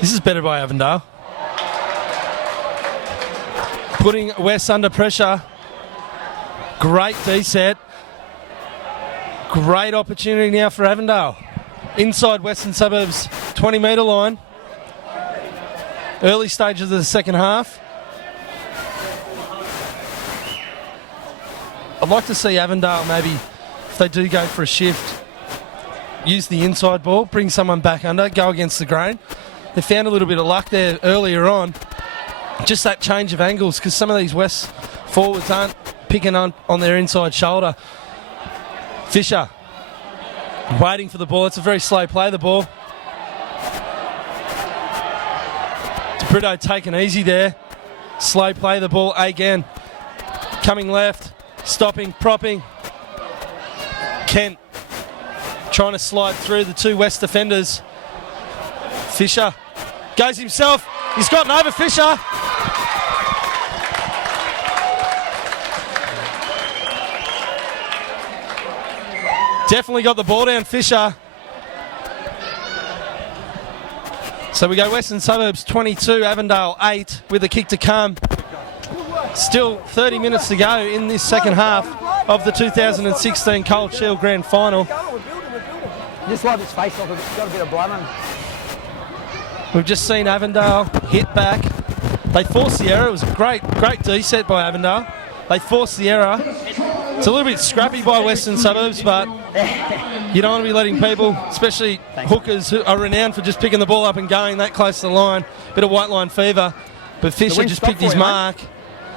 This is better by Avondale. Putting West under pressure. Great D-set. Great opportunity now for Avondale. Inside Western Suburbs 20 metre line. Early stages of the second half. I'd like to see Avondale maybe, if they do go for a shift, use the inside ball, bring someone back under, go against the grain. They found a little bit of luck there earlier on. Just that change of angles, because some of these West forwards aren't picking on their inside shoulder. Fisher waiting for the ball. It's a very slow play, the ball. Brito taken easy there. Slow play the ball again. Coming left, stopping, propping. Kent trying to slide through the 2 West defenders. Fisher goes himself. He's gotten over Fisher. Definitely got the ball down, Fisher. So we go Western Suburbs 22, Avondale 8 with a kick to come. Still 30 minutes to go in this second half of the 2016 Cold Shield Grand Final. Just wipe his face off. It's got a bit of blood on him. We've just seen Avondale hit back. They forced the error. It was a great D-set by Avondale. They forced the error. It's a little bit scrappy by Western Suburbs, but you don't want to be letting people, especially hookers who are renowned for just picking the ball up and going that close to the line. Bit of white line fever. But Fisher just picked his mark.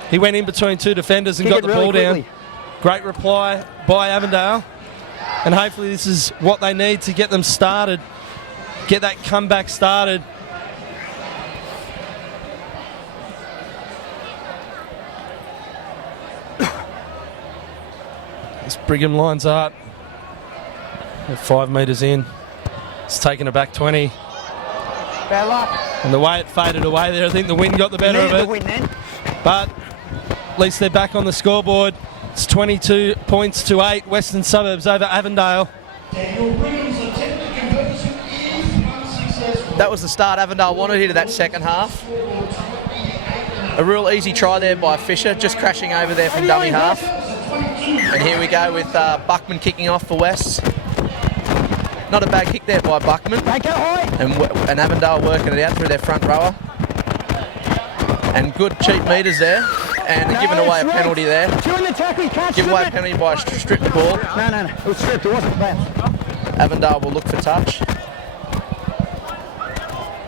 He went in between 2 defenders and got the ball down. Great reply by Avondale. And hopefully this is what they need to get them started. Get that comeback started. This Brigham lines up. They're 5 metres in. It's taken it back 20. Bad luck. And the way it faded away there, I think the wind got the better of it. Win, then. But at least they're back on the scoreboard. It's 22 points to 8. Western Suburbs over Avondale. That was the start Avondale wanted here to that second half. A real easy try there by Fisher, just crashing over there from dummy half. And here we go with Buckman kicking off for West. Not a bad kick there by Buckman. And Avondale working it out through their front rower. And good cheap meters there. And giving away a penalty there. Give away a penalty by strip the ball. No. It was stripped. It wasn't bad. Avondale will look for touch.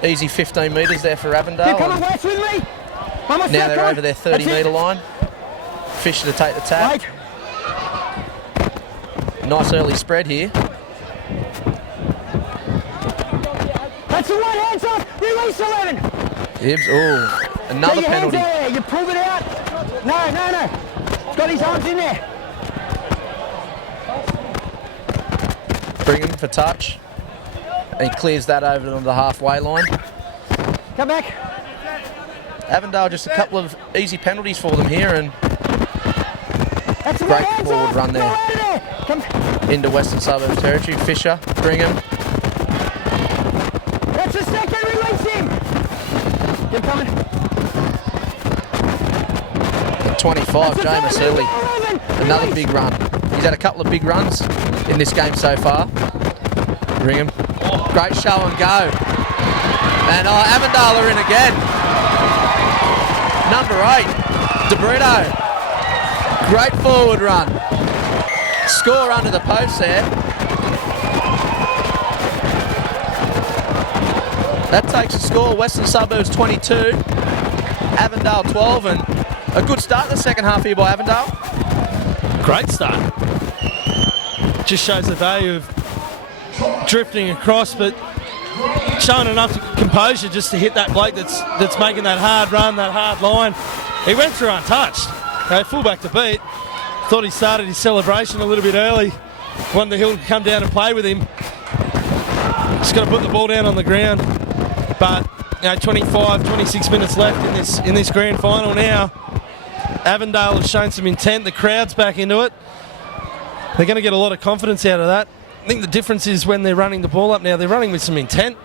Easy 15 metres there for Avondale. Come on, West with me. Now they're over their 30 metre line. Fisher to take the tap. Nice early spread here. That's the one, hands up, release 11. Hibbs, oh, another Get your hands penalty. there, you pulled it out. No. Got his arms in there. Bring him for touch. And he clears that over to the halfway line. Come back. Avondale, just a couple of easy penalties for them here, and That's the great one, hands forward up. run Go there out of there. Come. into Western Suburbs territory. Fisher, Brigham, That's the second, release him. Keep coming. 25, That's the James third, Early. 11. Another Release. big run. He's had a couple of big runs in this game so far. Brigham, great show and go. And Avondale are in again. Number 8, DeBrito. Great forward run. Score under the post there. That takes the score, Western Suburbs 22, Avondale 12, and a good start the second half here by Avondale. Great start. Just shows the value of drifting across, but showing enough composure just to hit that bloke that's making that hard run, that hard line. He went through untouched. Full back to beat. Thought he started his celebration a little bit early. Wanted the Hill to come down and play with him. Just got to put the ball down on the ground. But 25, 26 minutes left in this grand final now. Avondale has shown some intent. The crowd's back into it. They're going to get a lot of confidence out of that. I think the difference is when they're running the ball up now, they're running with some intent.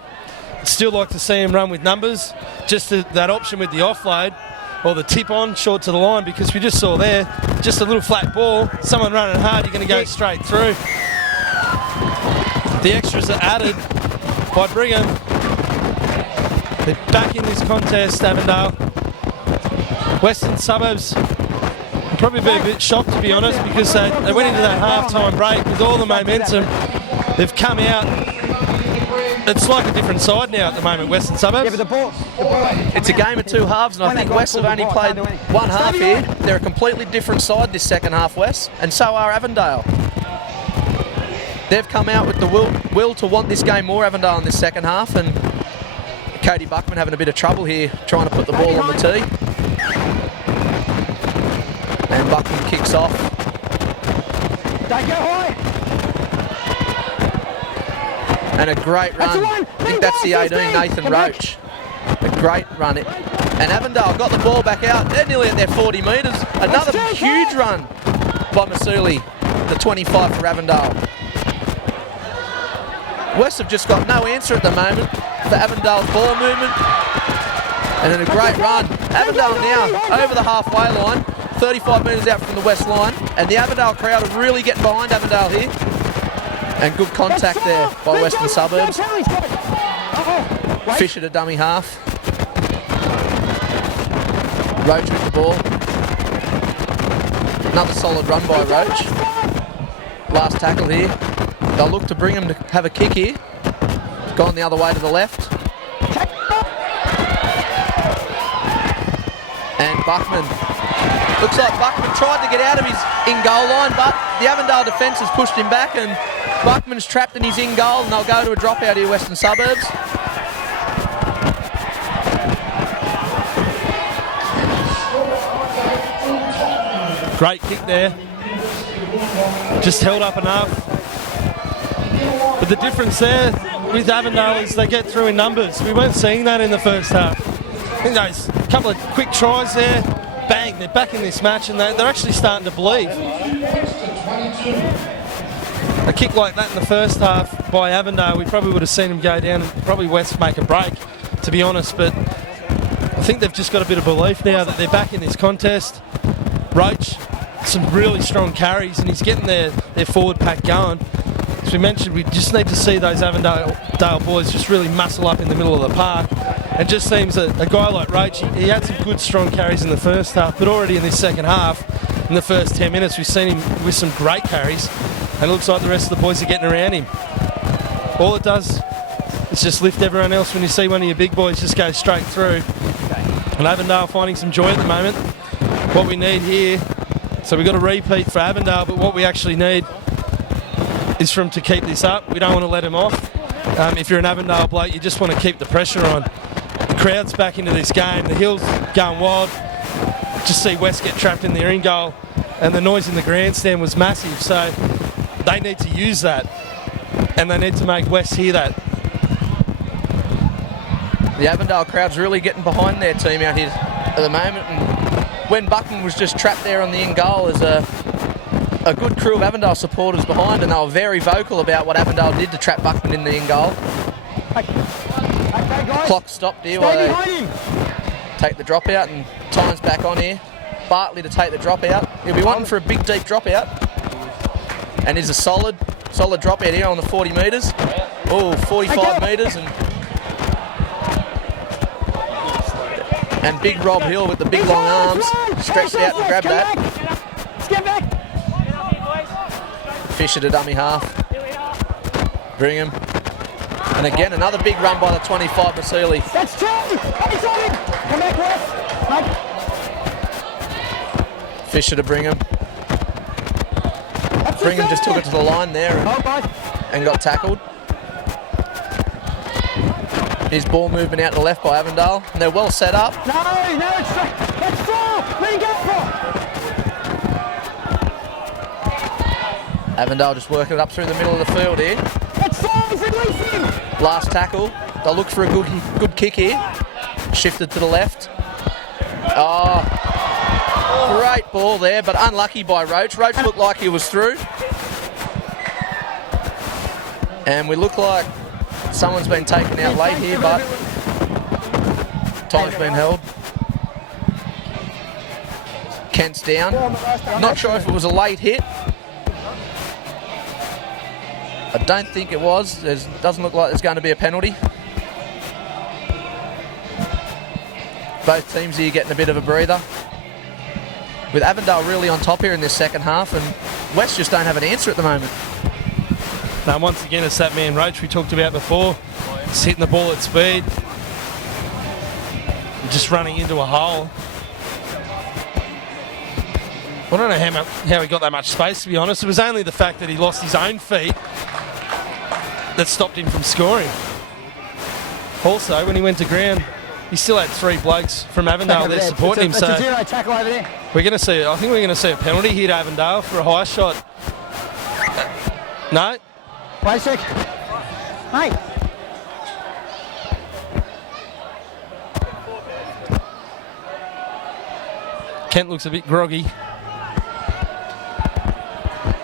I'd still like to see them run with numbers. Just that option with the offload or the tip on short to the line, because we just saw there, just a little flat ball, someone running hard, you're going to go straight through. The extras are added by Brigham. They're back in this contest, Avondale. Western Suburbs probably be a bit shocked, to be honest, because they went into that half-time break with all the momentum. They've come out. It's like a different side now at the moment, Western Suburbs. Yeah, but the ball. It's a game of two halves, and I think West have only played one half here. They're a completely different side this second half, West, and so are Avondale. They've come out with the will to want this game more, Avondale, in this second half, and Cody Buckman having a bit of trouble here trying to put the ball on the tee. And Buckman kicks off. Don't go high. And a great run. I think that's the 18, Nathan Roach. A great run. And Avondale got the ball back out. They're nearly at their 40 metres. Another huge run by Masuli, the 25 for Avondale. West have just got no answer at the moment for Avondale's ball movement. And then a great run. Avondale now over the halfway line, 35 metres out from the West line. And the Avondale crowd are really getting behind Avondale here. And good contact there by Western Suburbs. Fisher to dummy half. Roach with the ball. Another solid run by Roach. Last tackle here. They'll look to bring him to have a kick here. Gone the other way to the left. And Buckman. Looks like Buckman tried to get out of his in-goal line, but the Avondale defence has pushed him back, and Buckman's trapped in his in-goal, and they'll go to a dropout here, Western Suburbs. Great kick there. Just held up enough. But the difference there with Avondale is they get through in numbers. We weren't seeing that in the first half. I think those couple of quick tries there, bang, they're back in this match, and they're actually starting to believe. A kick like that in the first half by Avondale, we probably would have seen him go down and probably West make a break, to be honest, but I think they've just got a bit of belief now that they're back in this contest. Roach, some really strong carries, and he's getting their forward pack going. As we mentioned, we just need to see those Avondale boys just really muscle up in the middle of the park. It just seems that a guy like Roach, he had some good strong carries in the first half, but already in this second half, in the first 10 minutes, we've seen him with some great carries, and it looks like the rest of the boys are getting around him. All it does is just lift everyone else when you see one of your big boys just go straight through. And Avondale finding some joy at the moment. What we need here, so we've got a repeat for Avondale, but what we actually need is for him to keep this up. We don't want to let him off. If you're an Avondale bloke, you just want to keep the pressure on. The crowd's back into this game. The hill's going wild. Just see West get trapped in their in goal, and the noise in the grandstand was massive. So they need to use that, and they need to make West hear that. The Avondale crowd's really getting behind their team out here at the moment. And when Buckman was just trapped there on the in goal, there's a good crew of Avondale supporters behind, and they were very vocal about what Avondale did to trap Buckman in the in goal. Clock stopped here while they take the drop out, and time's back on here. Bartley to take the drop out. He'll be wanting for a big deep drop out, and is a solid drop out here on the 40 metres. Oh, 45 metres, and big Rob Hill with the big long arms stretched out to grab that. Fisher to dummy half. Bring him. And again, another big run by the 25, Masili. That's two! Come back, West! Fisher to Brigham. Brigham just took it to the line there and got tackled. His ball movement out to the left by Avondale, and they're well set up. No, it's four! Where you go for? Avondale just working it up through the middle of the field here. It's four! Release him! Last tackle. They'll look for a good kick here. Shifted to the left. Oh, great ball there, but unlucky by Roach. Roach looked like he was through. And we look like someone's been taken out late here, but time's been held. Kent's down. Not sure if it was a late hit. I don't think it was. Doesn't look like there's going to be a penalty. Both teams here getting a bit of a breather. With Avondale really on top here in this second half, and West just don't have an answer at the moment. Now, once again, it's that man Roach we talked about before. He's hitting the ball at speed. Just running into a hole. I don't know how he got that much space, to be honest. It was only the fact that he lost his own feet that stopped him from scoring. Also, when he went to ground, he still had three blokes from Avondale there supporting him. It's a zero tackle over there. I think we're going to see a penalty here to Avondale for a high shot. No? Wait a sec. Hey. Kent looks a bit groggy.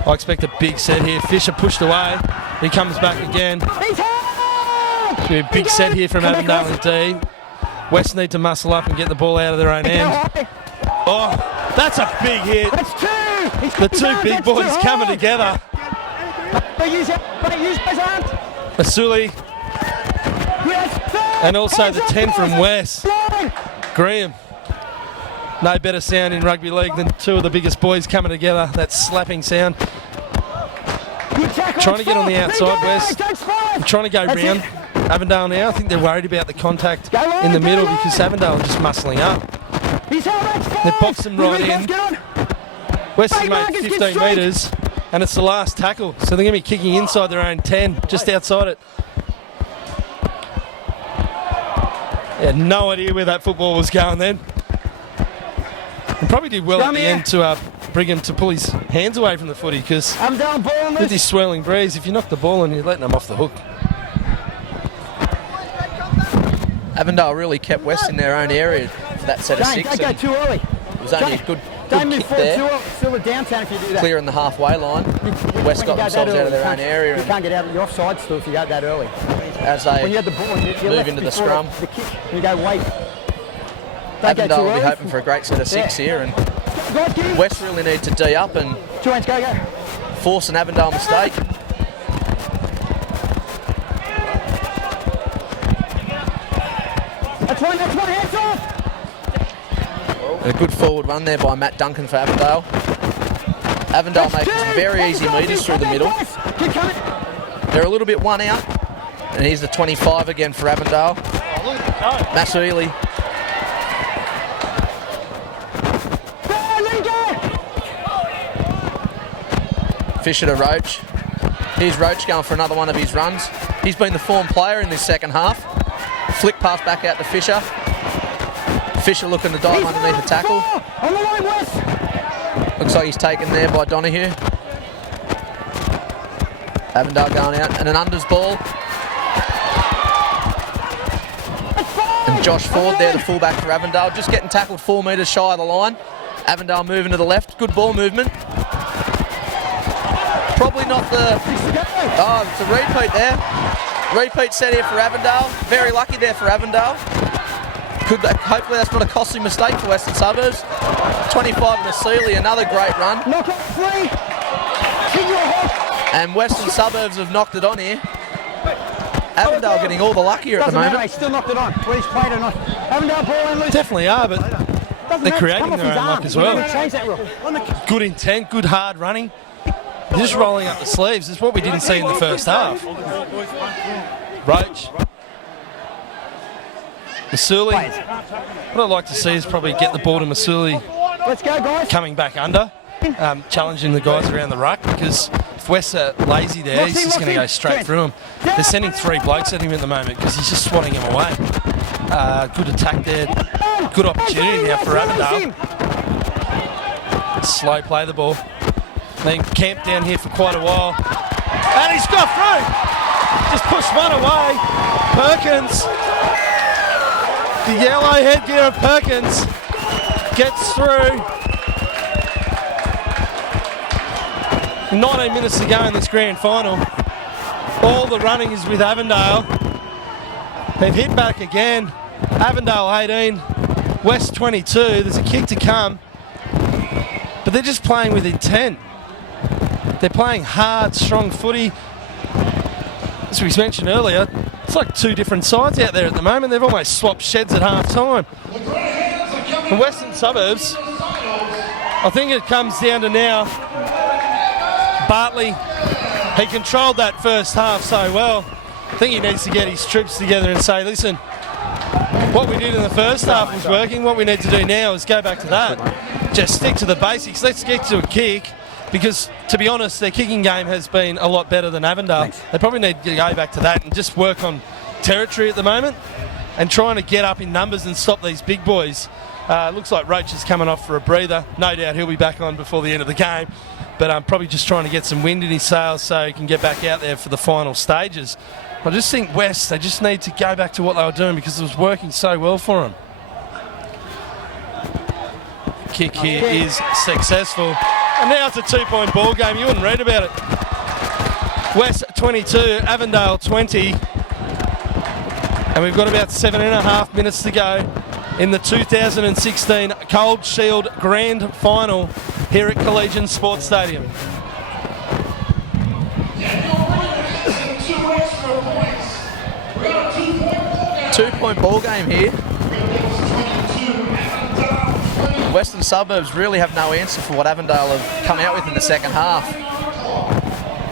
I expect a big set here. Fisher pushed away. He comes back again. It's a big set here from Avondale indeed. West need to muscle up and get the ball out of their own end. Oh, that's a big hit. That's two. The two big boys coming together. Masuli. And also the 10 from West. Graham. No better sound in rugby league than two of the biggest boys coming together. That slapping sound. Trying to get on the outside, West. Trying to go round Avondale now. I think they're worried about the contact in the middle because Avondale are just muscling up. They box them right in. West has made 15 metres and it's the last tackle. So they're going to be kicking inside their own 10, just outside it. They had no idea where that football was going then. And probably did well at the end to bring him to pull his hands away from the footy because with this swirling breeze, if you knock the ball on, you're letting them off the hook. Avondale really kept West in their own area for that set of six. Don't go too early. It was only a good kick there. Still a downtown if you do that. Clearing the halfway line. West got themselves out of their own area. You can't get out of the offside still if you go that early. As they when you have the ball, move into the scrum. The kick, you go wait. Avondale will be hoping for a great set of six here, and West really need to D up and force an Avondale mistake. That's one, hands off! A good forward run there by Matt Duncan for Avondale. Avondale making some very easy meters through the middle. They're a little bit one out, and here's the 25 again for Avondale. Masuli. Fisher to Roach. Here's Roach going for another one of his runs. He's been the form player in this second half. Flick pass back out to Fisher. Fisher looking to dive underneath the tackle. On the line, West. Looks like he's taken there by Donahue. Avondale going out, and an unders ball. And Josh Ford there, the fullback for Avondale, just getting tackled 4 metres shy of the line. Avondale moving to the left, good ball movement. Probably not the... Oh, it's a repeat there. Repeat set here for Avondale. Very lucky there for Avondale. Hopefully that's not a costly mistake for Western Suburbs. 25 Masili, another great run. Knock it free. And Western Suburbs have knocked it on here. Avondale getting all the luck here at the Doesn't matter, moment. he still knocked it on. Whether he's played or not. Avondale ball in loose. Definitely are, but Doesn't they're matter, creating come off their his own luck arm. as We're well. gonna change that rule. Good intent, good hard running. Just rolling up the sleeves is what we didn't see in the first half. Roach. Masuli. What I'd like to see is probably get the ball to Masuli Let's go, guys. coming back under, challenging the guys around the ruck, because if West's lazy there, he's just going to go straight through him. They're sending 3 blokes at him at the moment because he's just swatting him away. Good attack there. Good opportunity now for Avondale. Slow play the ball. Been camped down here for quite a while. And he's got through! Just pushed one away. Perkins. The yellow headgear of Perkins gets through. 19 minutes to go in this grand final. All the running is with Avondale. They've hit back again. Avondale 18, West 22. There's a kick to come. But they're just playing with intent. They're playing hard, strong footy. As we mentioned earlier, it's like 2 different sides out there at the moment. They've almost swapped sheds at half time. The Western Suburbs, I think it comes down to now, Bartley, he controlled that first half so well. I think he needs to get his troops together and say, listen, what we did in the first half was working. What we need to do now is go back to that. Just stick to the basics. Let's get to a kick. Because, to be honest, their kicking game has been a lot better than Avondale. They probably need to go back to that and just work on territory at the moment and trying to get up in numbers and stop these big boys. Looks like Roach is coming off for a breather. No doubt he'll be back on before the end of the game. But I'm probably just trying to get some wind in his sails so he can get back out there for the final stages. I just think West, they just need to go back to what they were doing because it was working so well for them. Kick here is successful. And now it's a 2-point ball game. You wouldn't read about it. West 22, Avondale 20. And we've got about 7.5 minutes to go in the 2016 Cold Shield Grand Final here at Collegian Sports Stadium. 2-point ball game here. Western Suburbs really have no answer for what Avondale have come out with in the second half.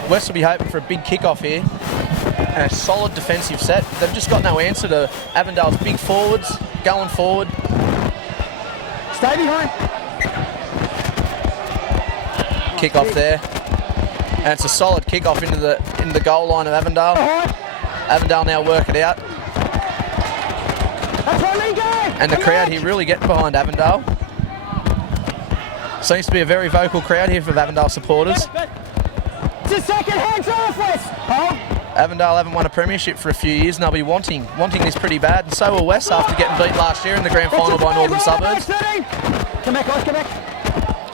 West will be hoping for a big kick-off here and a solid defensive set. They've just got no answer to Avondale's big forwards going forward. Stay behind. Kick-off there. And it's a solid kick-off into the goal line of Avondale. Avondale now work it out. And the crowd here really getting behind Avondale. Seems to be a very vocal crowd here for the Avondale supporters. It's a second, hands off, West. Avondale haven't won a premiership for a few years and they'll be wanting this pretty bad. And so will West after getting beat last year in the grand final by Northern Suburbs. Come back, guys, come back.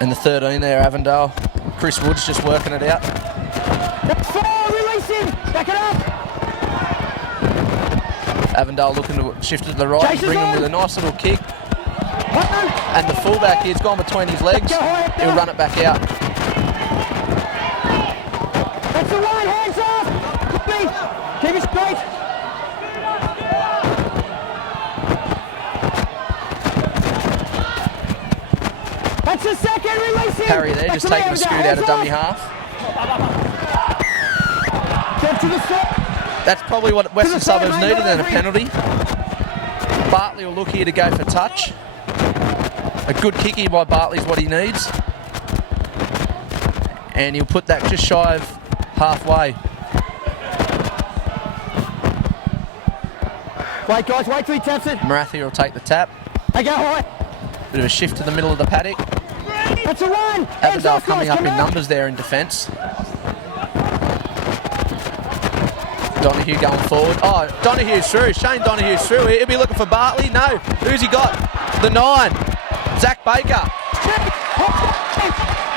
And the 13 there, Avondale. Chris Woods just working it out. That's 4, release him. Back it up. Avondale looking to shift it to the right, Jason's bring him on. with a nice little kick. And the fullback here's gone between his legs. He'll run it back out. That's the line, hands off. Keep it straight. That's the second, release him. Parry there, just taking the scoot out of dummy half. Get to the stop. That's probably what Western Suburbs needed and a penalty. Bartley will look here to go for touch. A good kick here by Bartley is what he needs. And he'll put that just shy of halfway. Wait, guys, wait till he taps it. Marathi will take the tap. Hey, go high. Bit of a shift to the middle of the paddock. That's a run. Avondale coming up in numbers there in defence. Donahue going forward. Oh, Donahue's through. Shane Donahue's through. He'll be looking for Bartley. No. Who's he got? The 9. Zach Baker.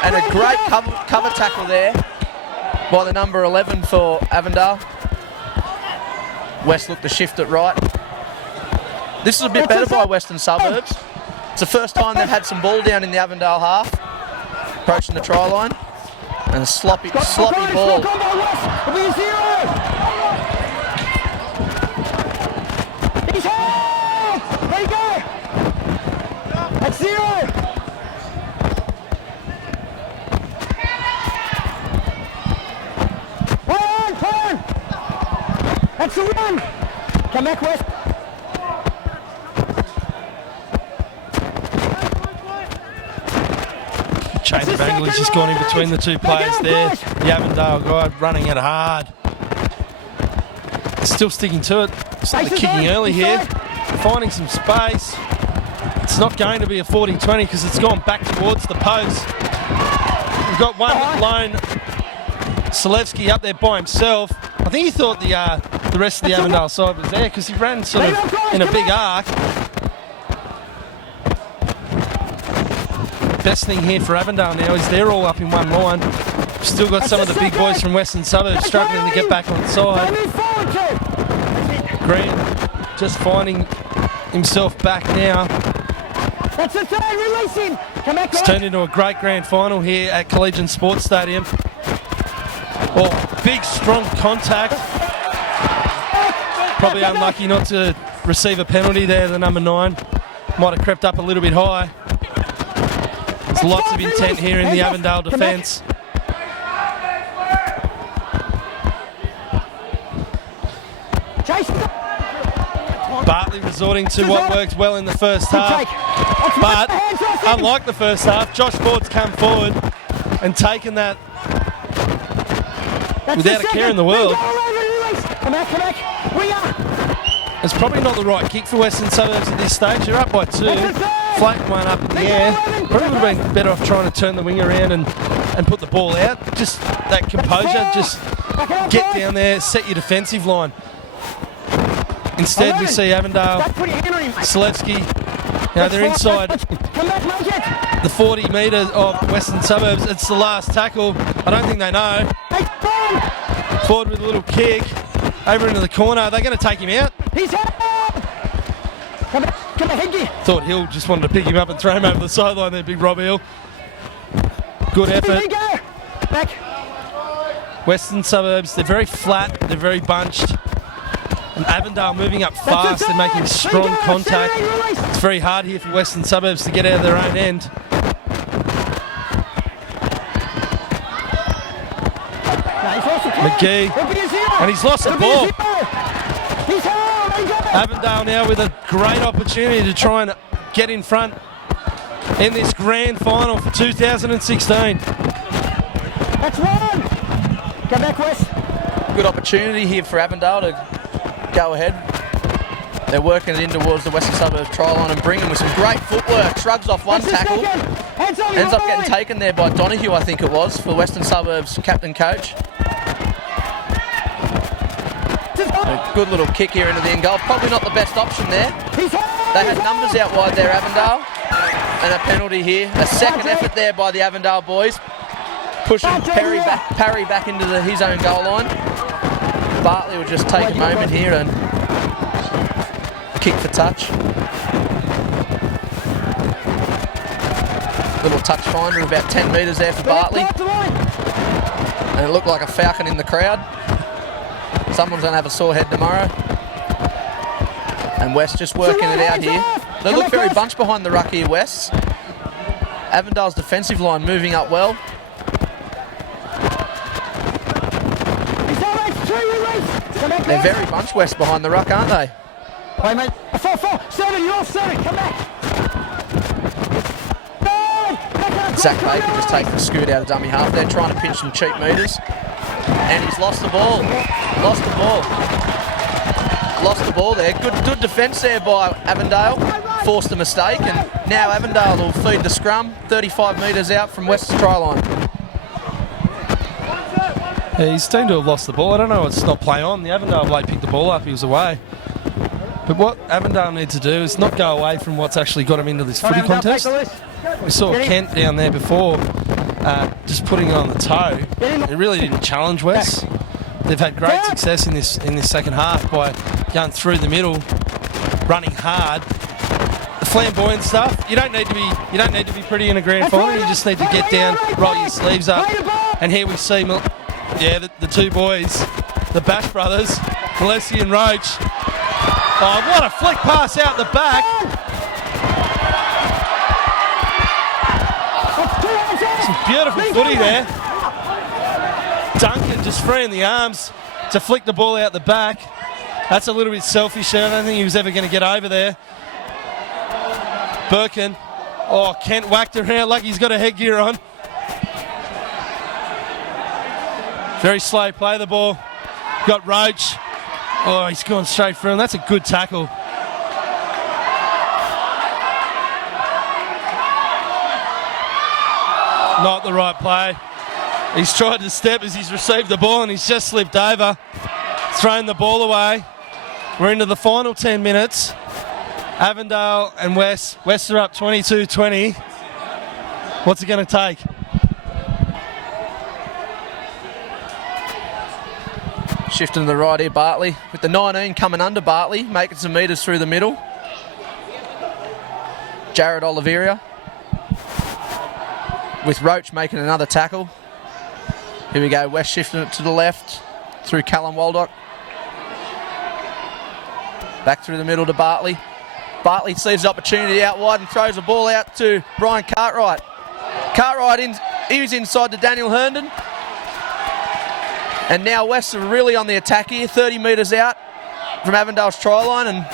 And a great cover tackle there by the number 11 for Avondale. West looked to shift it right. This is a bit better by Western Suburbs. It's the first time they've had some ball down in the Avondale half. Approaching the try line. And a sloppy ball. It'll be a 0. He's held. There you go. That's 0. Play on. That's the run. Come back, West. Change of angle, he's just gone in between the two players there. The Avondale guy running it hard. Still sticking to it. Started kicking early here. Finding some space. It's not going to be a 40-20 because it's gone back towards the post. We've got one lone Selevsky up there by himself. I think he thought the rest of the Avondale side was there because he ran sort of in a big arc. Best thing here for Avondale now is they're all up in one line. Still got some of the big boys from Western Suburbs struggling to get back on side. Green just finding himself back now. That's the third, release him. Come back, It's turned into a great grand final here at Collegiate Sports Stadium. Well, big strong contact. Probably unlucky not to receive a penalty there, the number 9. Might have crept up a little bit high. There's lots of intent here in the Avondale defence. Bartley resorting to what worked well in the first half. But unlike the first half, Josh Ford's come forward and taken that without a care in the world. It's probably not the right kick for Western Suburbs at this stage. You're up by 2. Flat one up in the air. Probably would have been better off trying to turn the wing around and put the ball out. Just that composure. Just get down there, set your defensive line. Instead, we see Avondale, Selevsky. Now they're inside the 40 metres of Western Suburbs. It's the last tackle. I don't think they know. Ford with a little kick over into the corner. Are they going to take him out? Thought Hill just wanted to pick him up and throw him over the sideline there, big Rob Hill. Good effort. Western Suburbs, they're very flat, they're very bunched. And Avondale moving up fast, they're making strong contact. It's very hard here for Western Suburbs to get out of their own end. McGee, and he's lost the ball. Avondale now with a great opportunity to try and get in front in this grand final for 2016. That's one. Come back, West. Good opportunity here for Avondale to go ahead. They're working it in towards the Western Suburbs try line and bringing with some great footwork. Shrugs off one tackle. Ends up getting taken there by Donahue, I think it was, for Western Suburbs captain coach. A good little kick here into the end goal. Probably not the best option there. They had numbers out wide there, Avondale. And a penalty here. A second effort there by the Avondale boys. Pushing Parry back into his own goal line. Bartley will just take a moment here and kick for touch. Little touch finder, about 10 metres there for Bartley. And it looked like a falcon in the crowd. Someone's going to have a sore head tomorrow. And West just working it out here. They look very bunched behind the ruck here, West. Avondale's defensive line moving up well. They're very bunched, West, behind the ruck, aren't they? Play, mate. 4-4. You're off 7. Come back. Zach Baker just taking the scoot out of dummy half there, trying to pinch some cheap metres. And he's lost the ball. lost the ball there. Good defence there by Avondale. Forced a mistake, and now Avondale will feed the scrum 35 metres out from West's try line. Yeah, he's seemed to have lost the ball. I don't know what's not play on. The Avondale bloke picked the ball up. He was away. But what Avondale need to do is not go away from what's actually got him into this footy contest. We saw Kent down there before, just putting it on the toe. It really didn't challenge West. They've had great success in this second half by going through the middle, running hard. The flamboyant stuff. You don't need to be pretty in a grand final. You just need to get down, roll your sleeves up. And here we see, the two boys, the Bash brothers, Malesi and Roach. Oh, what a flick pass out the back. Some beautiful footy there. Duncan just freeing the arms to flick the ball out the back. That's a little bit selfish. I don't think he was ever going to get over there. Birkin. Oh, Kent whacked around like he's got a headgear on. Very slow play the ball. Got Roach. Oh, he's gone straight through him. That's a good tackle. Not the right play. He's tried to step as he's received the ball and he's just slipped over. Thrown the ball away. We're into the final 10 minutes. Avondale and West. West are up 22-20. What's it going to take? Shifting to the right here, Bartley. With the 19 coming under Bartley, making some metres through the middle. Jared Oliveira. With Roach making another tackle. Here we go, West shifting it to the left through Callum Waldock. Back through the middle to Bartley. Bartley sees the opportunity out wide and throws the ball out to Brian Cartwright. Cartwright, he was inside to Daniel Herndon. And now West are really on the attack here, 30 metres out from Avondale's try line. And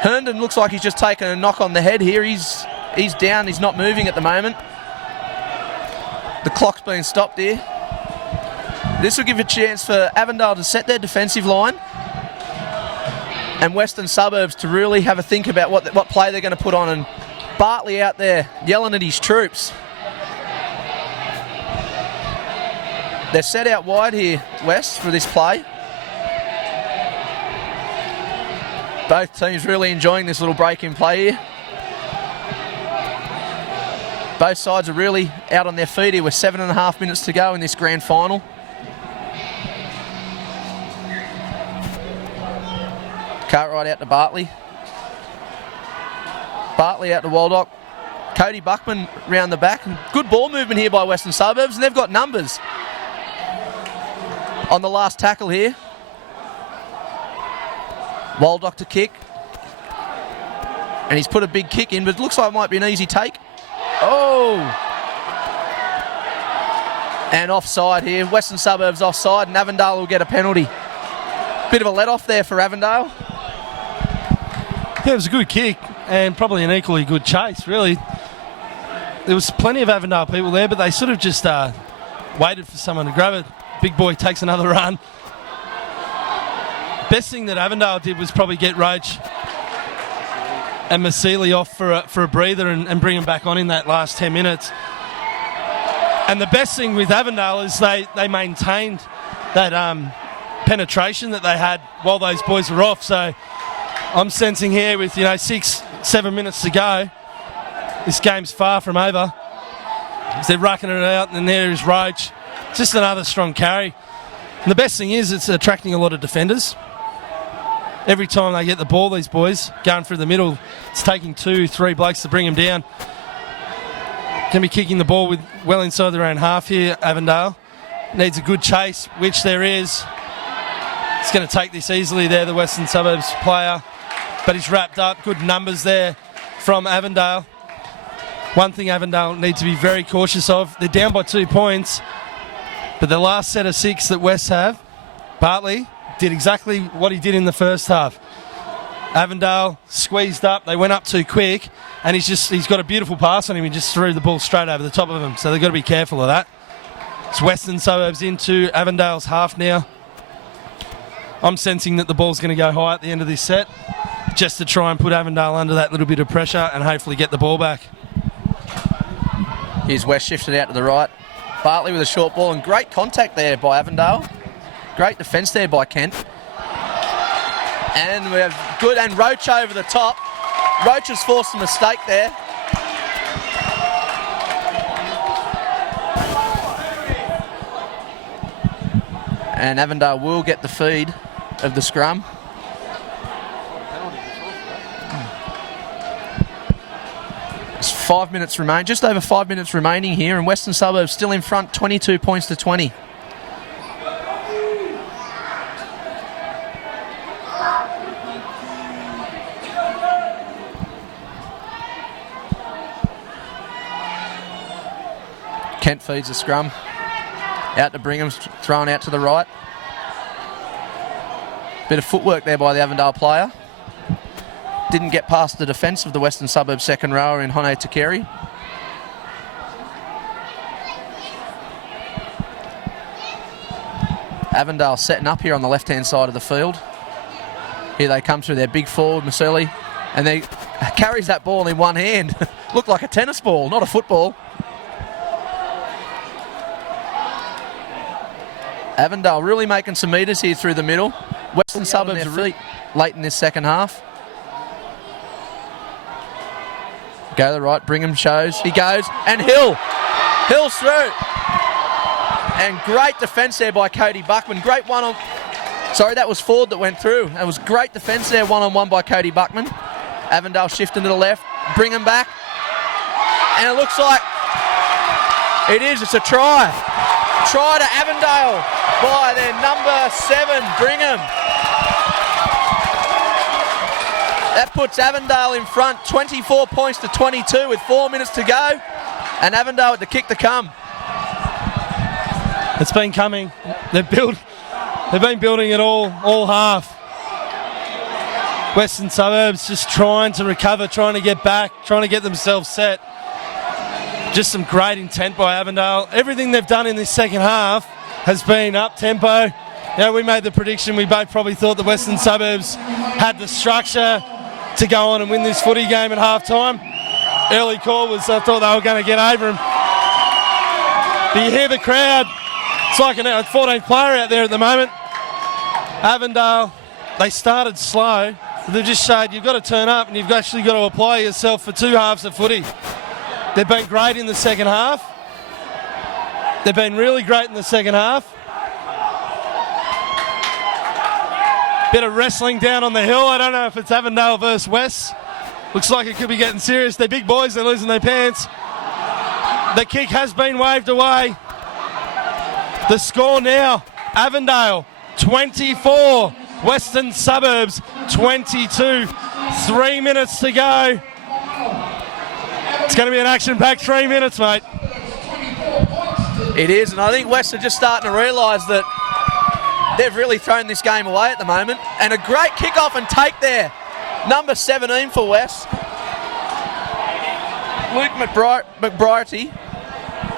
Herndon looks like he's just taken a knock on the head here. He's down, he's not moving at the moment. The clock's been stopped here. This will give a chance for Avondale to set their defensive line and Western Suburbs to really have a think about what play they're going to put on. And Bartley out there yelling at his troops. They're set out wide here, West, for this play. Both teams really enjoying this little break in play here. Both sides are really out on their feet here with 7.5 minutes to go in this grand final. Cartwright out to Bartley. Bartley out to Waldock. Cody Buckman round the back. Good ball movement here by Western Suburbs, and they've got numbers on the last tackle here. Waldock to kick. And he's put a big kick in, but it looks like it might be an easy take. Oh! And offside here. Western Suburbs offside, and Avondale will get a penalty. Bit of a let-off there for Avondale. Yeah, it was a good kick and probably an equally good chase, really. There was plenty of Avondale people there, but they sort of just waited for someone to grab it. Big boy takes another run. Best thing that Avondale did was probably get Roach and Masili off for a breather and bring them back on in that last 10 minutes. And the best thing with Avondale is they maintained that penetration that they had while those boys were off. So I'm sensing here with 6-7 minutes to go, this game's far from over. As they're rucking it out, and there is Roach. Just another strong carry. And the best thing is it's attracting a lot of defenders. Every time they get the ball, these boys, going through the middle, it's taking 2-3 blokes to bring them down. Can be kicking the ball with well inside their own half here, Avondale. Needs a good chase, which there is. It's going to take this easily there, the Western Suburbs player. But he's wrapped up. Good numbers there from Avondale. One thing Avondale need to be very cautious of, they're down by 2 points, but the last set of 6 that West have, Bartley did exactly what he did in the first half. Avondale squeezed up, they went up too quick, and he's got a beautiful pass on him. He just threw the ball straight over the top of him, so they've got to be careful of that. It's Western Suburbs into Avondale's half now. I'm sensing that the ball's going to go high at the end of this set, just to try and put Avondale under that little bit of pressure and hopefully get the ball back. Here's West shifted out to the right. Bartley with a short ball and great contact there by Avondale. Great defence there by Kent. And we have good, and Roach over the top. Roach has forced a mistake there. And Avondale will get the feed of the scrum. There's 5 minutes remain, just over 5 minutes remaining here, and Western Suburbs still in front, 22 points to 20. Kent feeds the scrum. Out to Brigham, thrown out to the right. Bit of footwork there by the Avondale player. Didn't get past the defence of the Western Suburbs second rower in Hone Takeri. Avondale setting up here on the left-hand side of the field. Here they come through their big forward, Maselli, and they carries that ball in one hand. Looked like a tennis ball, not a football. Avondale really making some metres here through the middle. Western Suburbs are really late in this second half. Go to the right, Brigham shows, he goes, and Hill's through. And great defence there by Cody Buckman. Great one on, sorry, that was Ford that went through. That was great defence there, one-on-one by Cody Buckman. Avondale shifting to the left, Brigham back. And it looks like it's a try. Try to Avondale by their number 7, Brigham. That puts Avondale in front, 24 points to 22 with 4 minutes to go. And Avondale with the kick to come. It's been coming. They've been building it all half. Western Suburbs just trying to recover, trying to get back, trying to get themselves set. Just some great intent by Avondale. Everything they've done in this second half has been up tempo. You know, we made the prediction. We both probably thought the Western Suburbs had the structure to go on and win this footy game at half time. Early call was I thought they were going to get over him. But you hear the crowd. It's like a 14th player out there at the moment. Avondale, they started slow. But they've just showed you've got to turn up and you've actually got to apply yourself for 2 halves of footy. They've been great in the second half. They've been really great in the second half. Bit of wrestling down on the hill. I don't know if it's Avondale versus West. Looks like it could be getting serious. They're big boys. They're losing their pants. The kick has been waved away. The score now, Avondale 24, Western Suburbs 22. 3 minutes to go. It's going to be an action-packed 3 minutes, mate. It is, and I think West are just starting to realise that they've really thrown this game away at the moment. And a great kick-off and take there. Number 17 for West. Luke McBriarty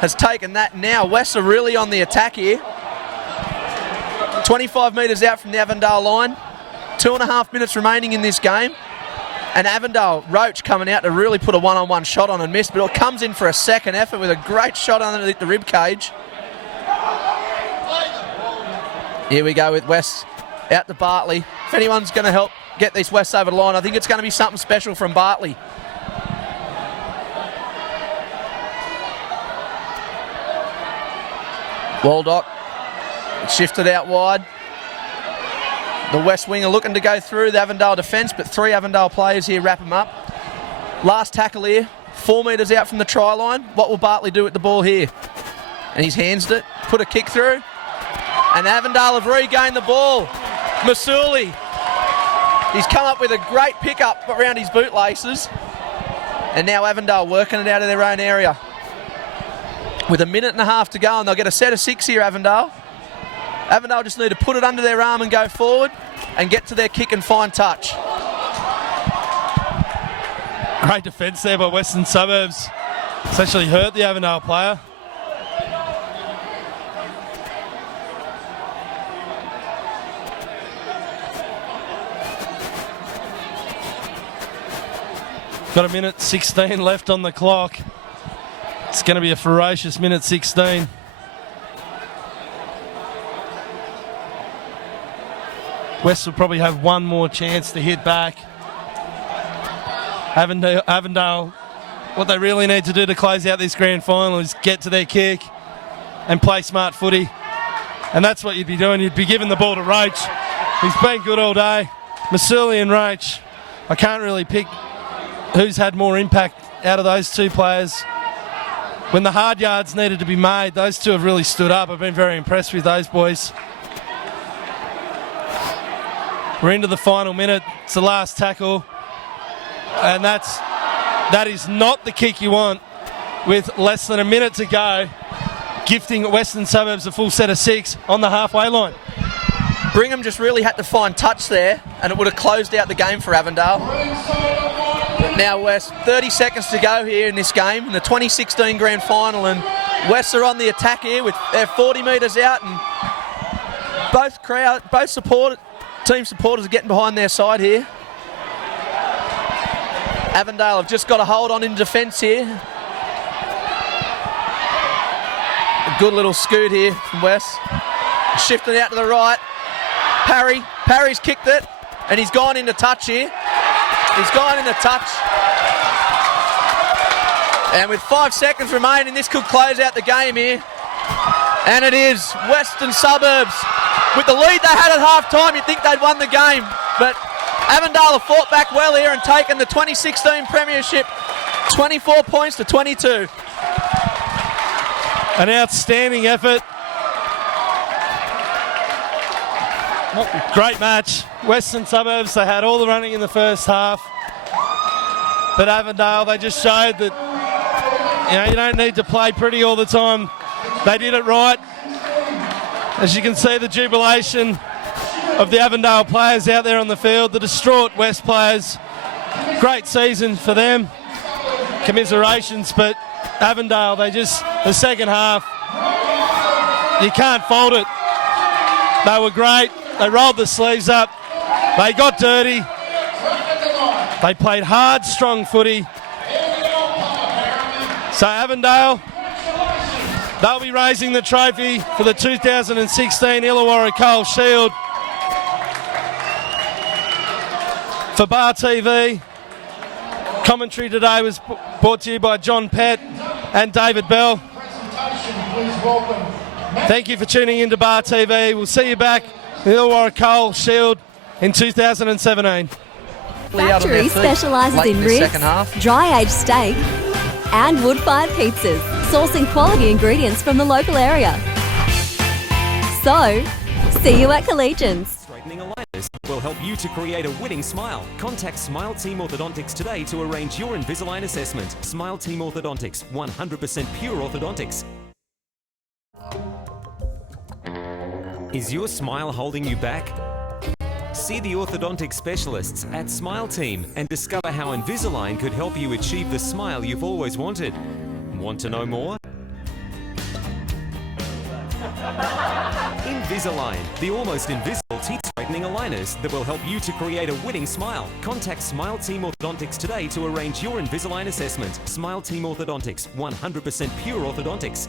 has taken that now. West are really on the attack here. 25 metres out from the Avondale line. 2.5 minutes remaining in this game. And Avondale, Roach coming out to really put a one-on-one shot on and missed, but it comes in for a second effort with a great shot underneath the rib cage. Here we go with West out to Bartley. If anyone's going to help get these Wests over the line, I think it's going to be something special from Bartley. Waldock shifted out wide. The West wing are looking to go through the Avondale defence, but 3 Avondale players here wrap them up. Last tackle here, 4 metres out from the try line. What will Bartley do with the ball here? And he's handsed it, put a kick through. And Avondale have regained the ball. Masuli, he's come up with a great pickup around his bootlaces. And now Avondale working it out of their own area. With 1.5 minutes to go, and they'll get a set of 6 here, Avondale. Avondale just need to put it under their arm and go forward and get to their kick and find touch. Great defence there by Western Suburbs. It's actually hurt the Avondale player. Got a minute 16 left on the clock. It's going to be a ferocious minute 16. West will probably have one more chance to hit back. Avondale, what they really need to do to close out this grand final is get to their kick and play smart footy. And that's what you'd be doing. You'd be giving the ball to Roach. He's been good all day. Masuli and Roach. I can't really pick who's had more impact out of those two players. When the hard yards needed to be made, those two have really stood up. I've been very impressed with those boys. We're into the final minute. It's the last tackle. And that is not the kick you want with less than a minute to go, gifting Western Suburbs a full set of 6 on the halfway line. Brigham just really had to find touch there, and it would have closed out the game for Avondale. But now West, 30 seconds to go here in this game, in the 2016 grand final, and West are on the attack here with their 40 metres out, and both team supporters are getting behind their side here. Avondale have just got a hold on in defence here. A good little scoot here from West. Shifted out to the right. Parry's kicked it, and he's gone into touch here. He's gone into touch. And with 5 seconds remaining, this could close out the game here. And it is Western Suburbs. With the lead they had at half-time, you'd think they'd won the game. But Avondale have fought back well here and taken the 2016 premiership 24 points to 22. An outstanding effort. Great match. Western Suburbs, they had all the running in the first half. But Avondale, they just showed that you don't need to play pretty all the time. They did it right. As you can see, the jubilation of the Avondale players out there on the field, the distraught West players. Great season for them. Commiserations, but Avondale, the second half, you can't fault it. They were great. They rolled the sleeves up. They got dirty. They played hard, strong footy. So Avondale, they'll be raising the trophy for the 2016 Illawarra Coal Shield. For Bar TV, commentary today was brought to you by John Pett and David Bell. Thank you for tuning in to Bar TV. We'll see you back in the Illawarra Coal Shield in 2017. Factory specialises in ribs, dry-aged steak and wood-fired pizzas, sourcing quality ingredients from the local area. So, see you at Collegians. Straightening aligners will help you to create a winning smile. Contact Smile Team Orthodontics today to arrange your Invisalign assessment. Smile Team Orthodontics, 100% pure orthodontics. Is your smile holding you back? See the orthodontic specialists at Smile Team and discover how Invisalign could help you achieve the smile you've always wanted. Want to know more? Invisalign, the almost invisible teeth straightening aligners that will help you to create a winning smile. Contact Smile Team Orthodontics today to arrange your Invisalign assessment. Smile Team Orthodontics, 100% pure orthodontics.